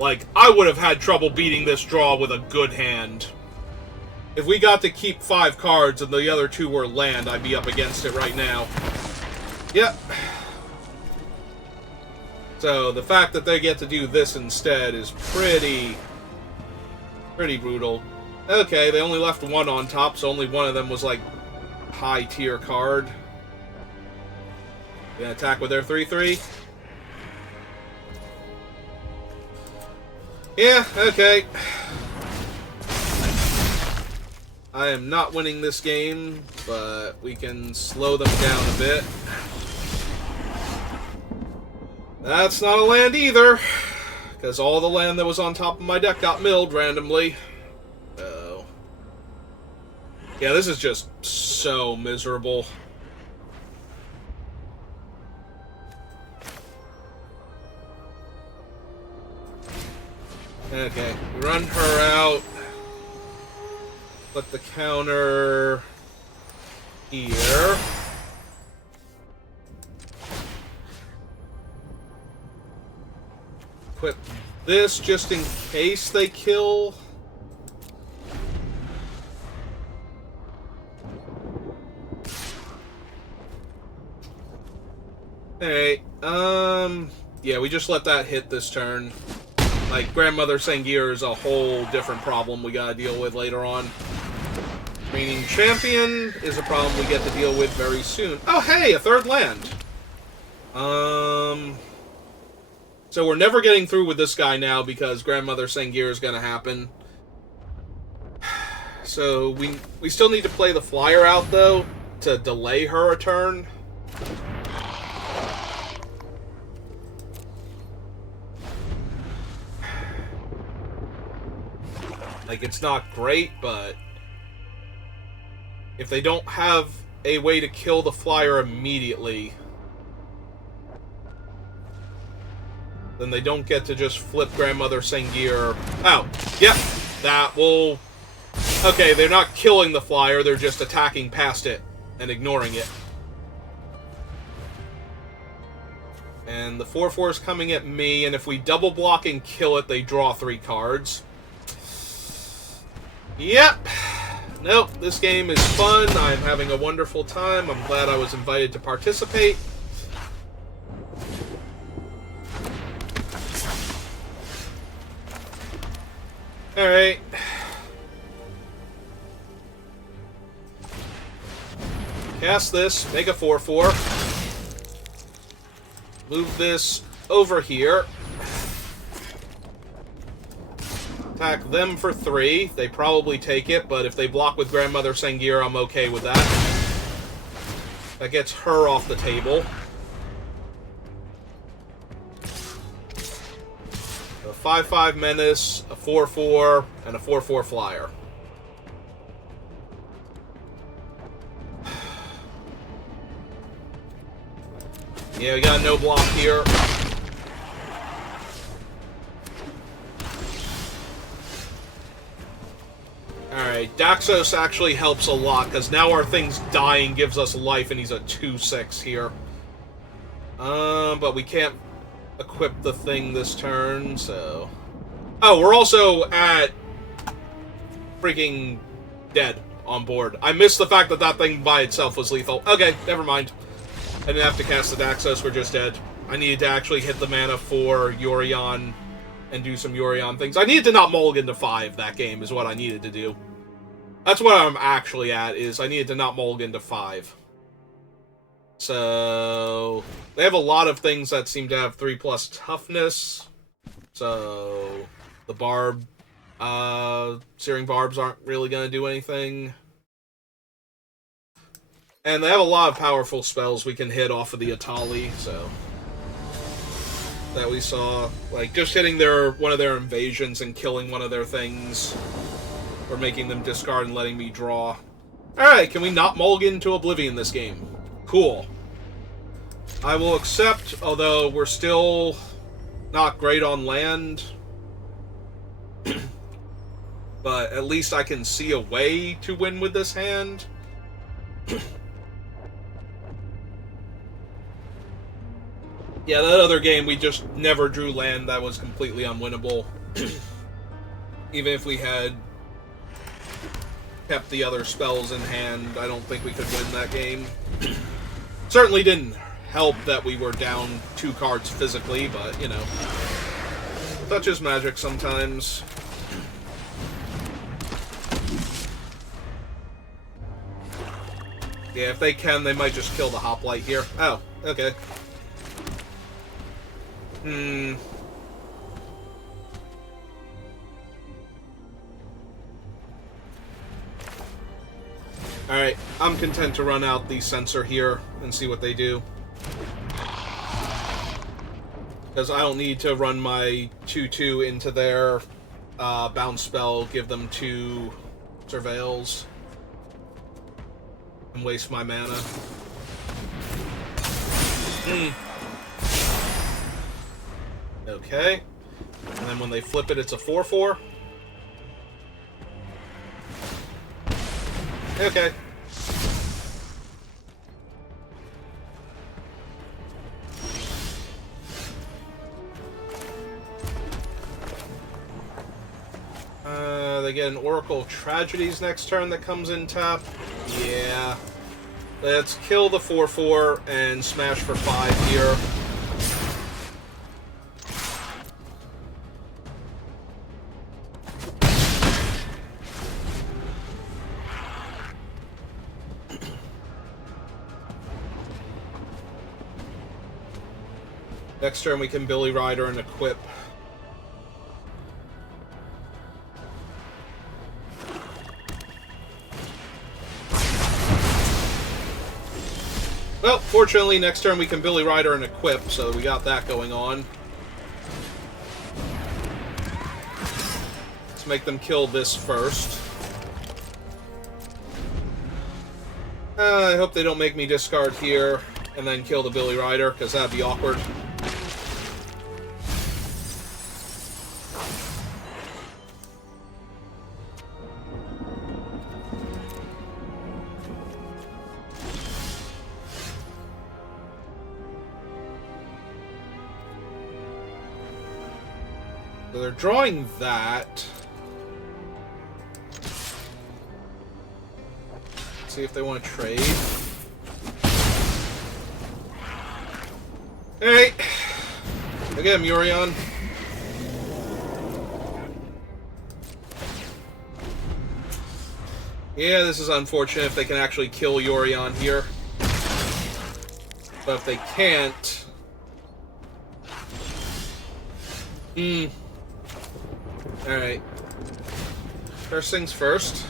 Like, I would have had trouble beating this draw with a good hand. If we got to keep 5 cards and the other 2 were land, I'd be up against it right now. Yep. So, the fact that they get to do this instead is pretty brutal. Okay, they only left 1 on top, so only one of them was, like, high-tier card. Gonna attack with their 3/3? Yeah, okay. I am not winning this game, but we can slow them down a bit. That's not a land either, because all the land that was on top of my deck got milled randomly. So, yeah, this is just so miserable. Okay, run her out. Put the counter here. Equip this just in case they kill. Hey, yeah, we just let that hit this turn. Like, Grandmother Sangir is a whole different problem we gotta deal with later on. Reigning Champion is a problem we get to deal with very soon. Oh, hey, a 3rd land! So we're never getting through with this guy now because Grandmother Sangir is gonna happen. So we still need to play the flyer out, though, to delay her a turn. Like, it's not great, but if they don't have a way to kill the flyer immediately, then they don't get to just flip Grandmother Sengir out. Yep, that will... Okay, they're not killing the flyer, they're just attacking past it and ignoring it. And the 4/4 is coming at me, and if we double block and kill it, they draw 3 cards. Yep. Nope, this game is fun. I'm having a wonderful time. I'm glad I was invited to participate. Alright. Cast this, make a 4/4. Move this over here. Attack them for 3. They probably take it, but if they block with Grandmother Sengir, I'm okay with that. That gets her off the table. A 5/5 Menace, a 4/4, and a 4/4 Flyer. Yeah, we got no block here. Alright, Daxos actually helps a lot, because now our thing's dying gives us life, and he's a 2/6 here. But we can't equip the thing this turn, so... Oh, we're also at... freaking dead on board. I missed the fact that that thing by itself was lethal. Okay, never mind. I didn't have to cast the Daxos, we're just dead. I needed to actually hit the mana for Yorion and do some Yorion things. I needed to not mulligan to 5 that game, is what I needed to do. That's what I'm actually at, is I needed to not mulligan to 5. So... they have a lot of things that seem to have 3+ toughness. So... the barb... Searing Barbs aren't really going to do anything. And they have a lot of powerful spells we can hit off of the Atali, so... that we saw. Like, just hitting one of their invasions and killing one of their things. Or making them discard and letting me draw. Alright, can we not mulligan to Oblivion this game? Cool. I will accept, although we're still not great on land. But at least I can see a way to win with this hand. Yeah, that other game, we just never drew land. That was completely unwinnable. Even if we had kept the other spells in hand, I don't think we could win that game. Certainly didn't help that we were down 2 cards physically, but, you know. Such is magic sometimes. Yeah, if they can, they might just kill the Hoplite here. Oh, okay. Alright, I'm content to run out the Censor here and see what they do. Because I don't need to run my 2/2 into their bounce spell, give them 2 Surveils, and waste my mana. Okay. And then when they flip it, it's a 4/4. Okay. They get an Oracle Tragedies next turn that comes in tap. Yeah. Let's kill the 4/4 and smash for 5 here. Next turn we can Billy Rider and equip. Well, fortunately, next turn we can Billy Rider and equip, so we got that going on. Let's make them kill this first. I hope they don't make me discard here and then kill the Billy Rider, because that'd be awkward. So they're drawing that. Let's see if they want to trade. Alright. I get him, Yorion. Yeah, this is unfortunate if they can actually kill Yorion here. But if they can't... Alright. First things first.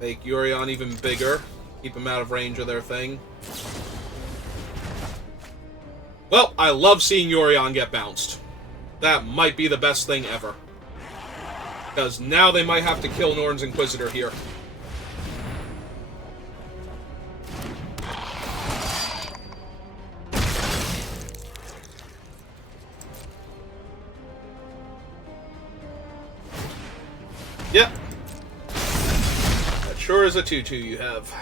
Make Yorion even bigger. Keep him out of range of their thing. Well, I love seeing Yorion get bounced. That might be the best thing ever. Because now they might have to kill Norn's Inquisitor here. Yep. That sure is a 2-2 you have.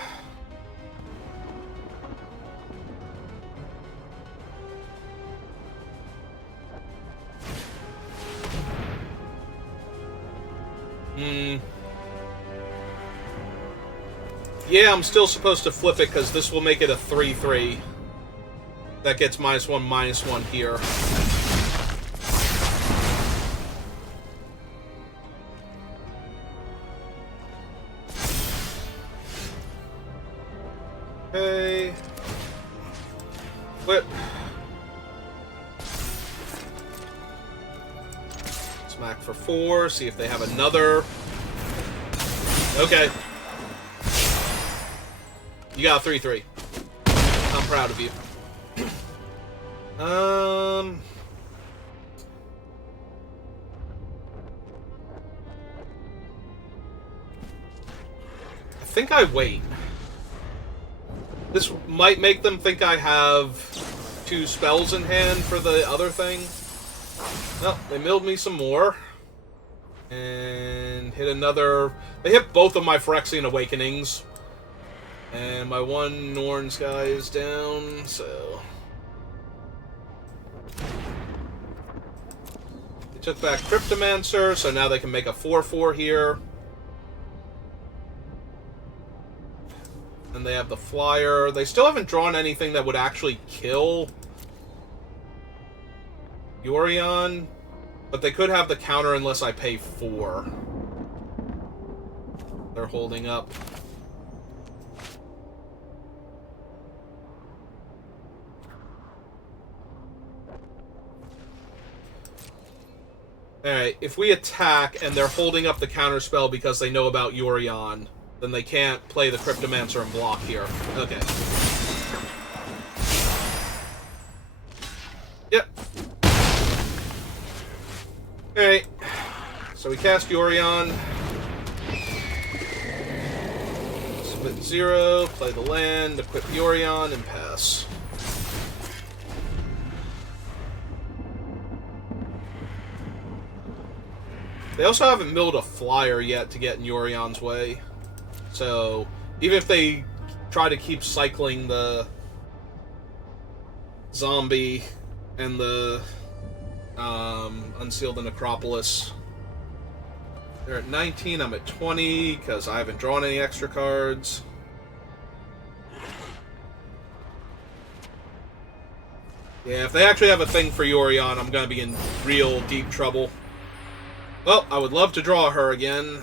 Yeah, I'm still supposed to flip it because this will make it a 3-3. That gets -1/-1 here. Okay. Flip. Smack for 4. See if they have another. Okay. You got a 3-3. I'm proud of you. I think I wait. This might make them think I have 2 spells in hand for the other thing. No, they milled me some more. And hit another... They hit both of my Phyrexian Awakenings. And my one Norn's guy is down, so... They took back Cryptomancer, so now they can make a 4-4 here. And they have the Flyer. They still haven't drawn anything that would actually kill Yorion, but they could have the counter unless I pay 4. They're holding up. Alright, if we attack and they're holding up the counterspell because they know about Yorion, then they can't play the Cryptomancer and block here. Okay. Yep. Alright. So we cast Yorion. Submit 0, play the land, equip Yorion, and pass. They also haven't milled a Flyer yet to get in Yorion's way. So, even if they try to keep cycling the zombie and the Unseal the Necropolis, they're at 19, I'm at 20, because I haven't drawn any extra cards. Yeah, if they actually have a thing for Yorion, I'm going to be in real deep trouble. Well, I would love to draw her again.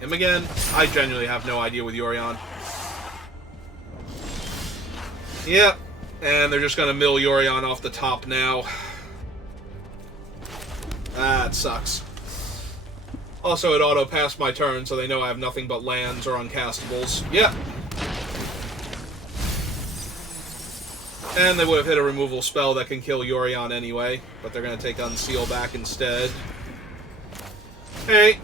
Him again? I genuinely have no idea with Yorion. Yep. And they're just going to mill Yorion off the top now. That sucks. Also, it auto-passed my turn, so they know I have nothing but lands or uncastables. Yep. And they would have hit a removal spell that can kill Yorion anyway, but they're going to take Unseal back instead. Hey.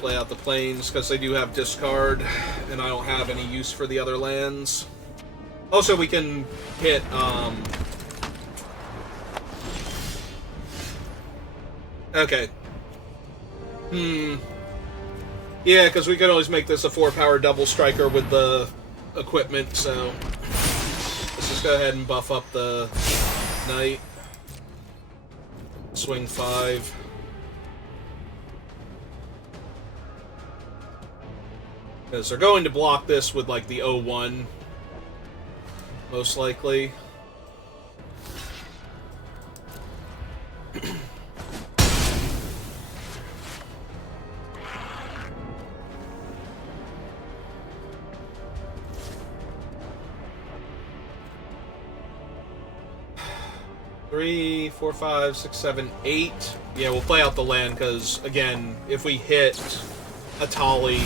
play out the plains, because they do have discard, and I don't have any use for the other lands. Also, we can hit, okay. Yeah, because we could always make this a 4-power double striker with the equipment, so... Let's just go ahead and buff up the knight. Swing 5. Because they're going to block this with, like, the 0-1. Most likely. Three, 4, 5, 6, 7, 8. Yeah, we'll play out the land, because, again, if we hit Atali...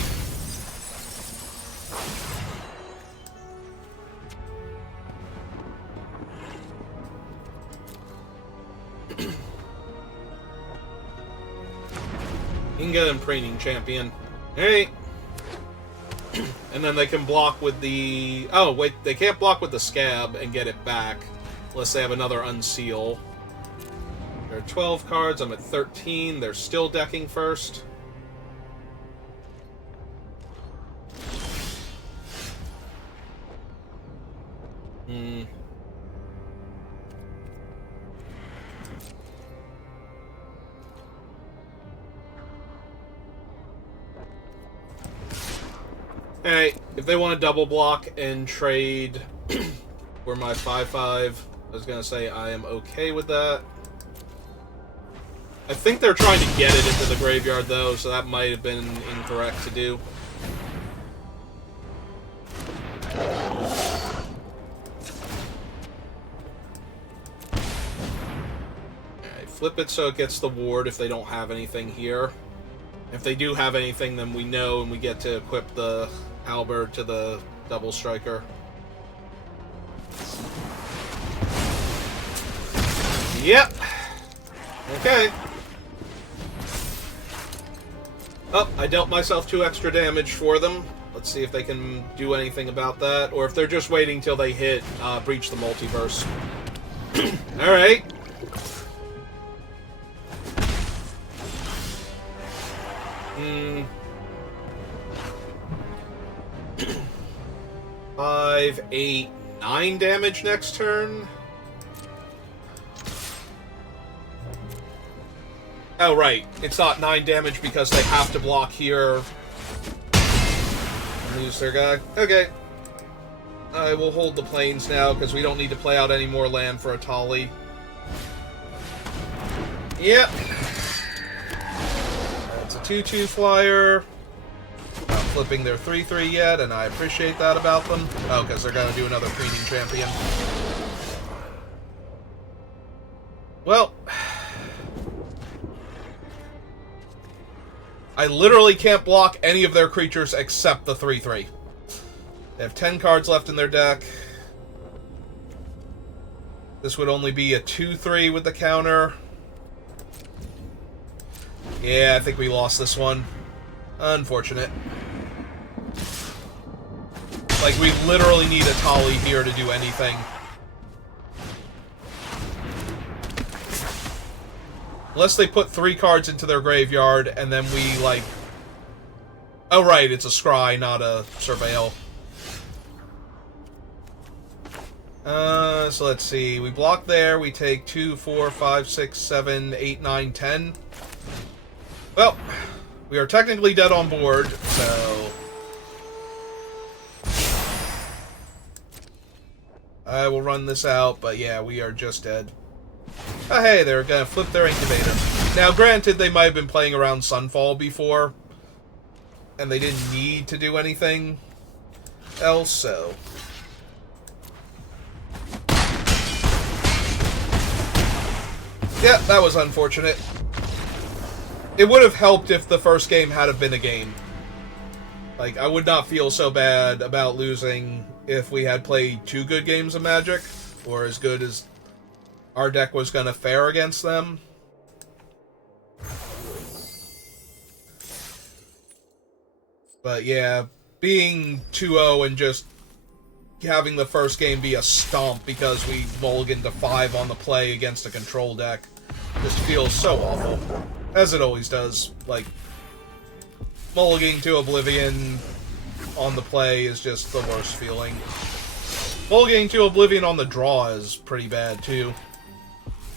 You can get him Preening Champion. Alright. And then they can block with the... Oh, wait, they can't block with the Scab and get it back. Unless they have another Unseal. There are 12 cards, I'm at 13. They're still decking first. Alright, if they want to double block and trade for my 5/5, I was going to say I am okay with that. I think they're trying to get it into the graveyard, though, so that might have been incorrect to do. Alright, flip it so it gets the ward if they don't have anything here. If they do have anything, then we know, and we get to equip the halberd to the double striker. Yep. Okay. Oh, I dealt myself 2 extra damage for them. Let's see if they can do anything about that, or if they're just waiting till they hit Breach the Multiverse. Alright. Five, 8, 9 damage next turn. Oh, right. It's not 9 damage because they have to block here and lose their guy. Okay. I will hold the plains now because we don't need to play out any more land for Atali. Yep. That's a 2/2 flyer. Not flipping their 3/3 yet, and I appreciate that about them. Oh, because they're going to do another Preening Champion. Well... I literally can't block any of their creatures except the 3/3. They have 10 cards left in their deck. This would only be a 2/3 with the counter. Yeah, I think we lost this one. Unfortunate. Like, we literally need Atali here to do anything. Unless they put 3 cards into their graveyard, and then we, like... Oh, right, it's a Scry, not a Surveil. So let's see. We block there, we take 2, 4, 5, 6, 7, 8, 9, 10. Well, we are technically dead on board, so... I will run this out, but yeah, we are just dead. Oh, hey, they're gonna flip their incubator. Now, granted, they might have been playing around Sunfall before, and they didn't need to do anything else, so... Yeah, that was unfortunate. It would have helped if the first game had have been a game. Like, I would not feel so bad about losing if we had played 2 good games of Magic, or as good as our deck was going to fare against them. But yeah, being 2-0 and just having the first game be a stomp because we mulliganed to 5 on the play against a control deck just feels so awful. As it always does. Like, mulliganing to Oblivion on the play is just the worst feeling. Mulliganing to Oblivion on the draw is pretty bad, too.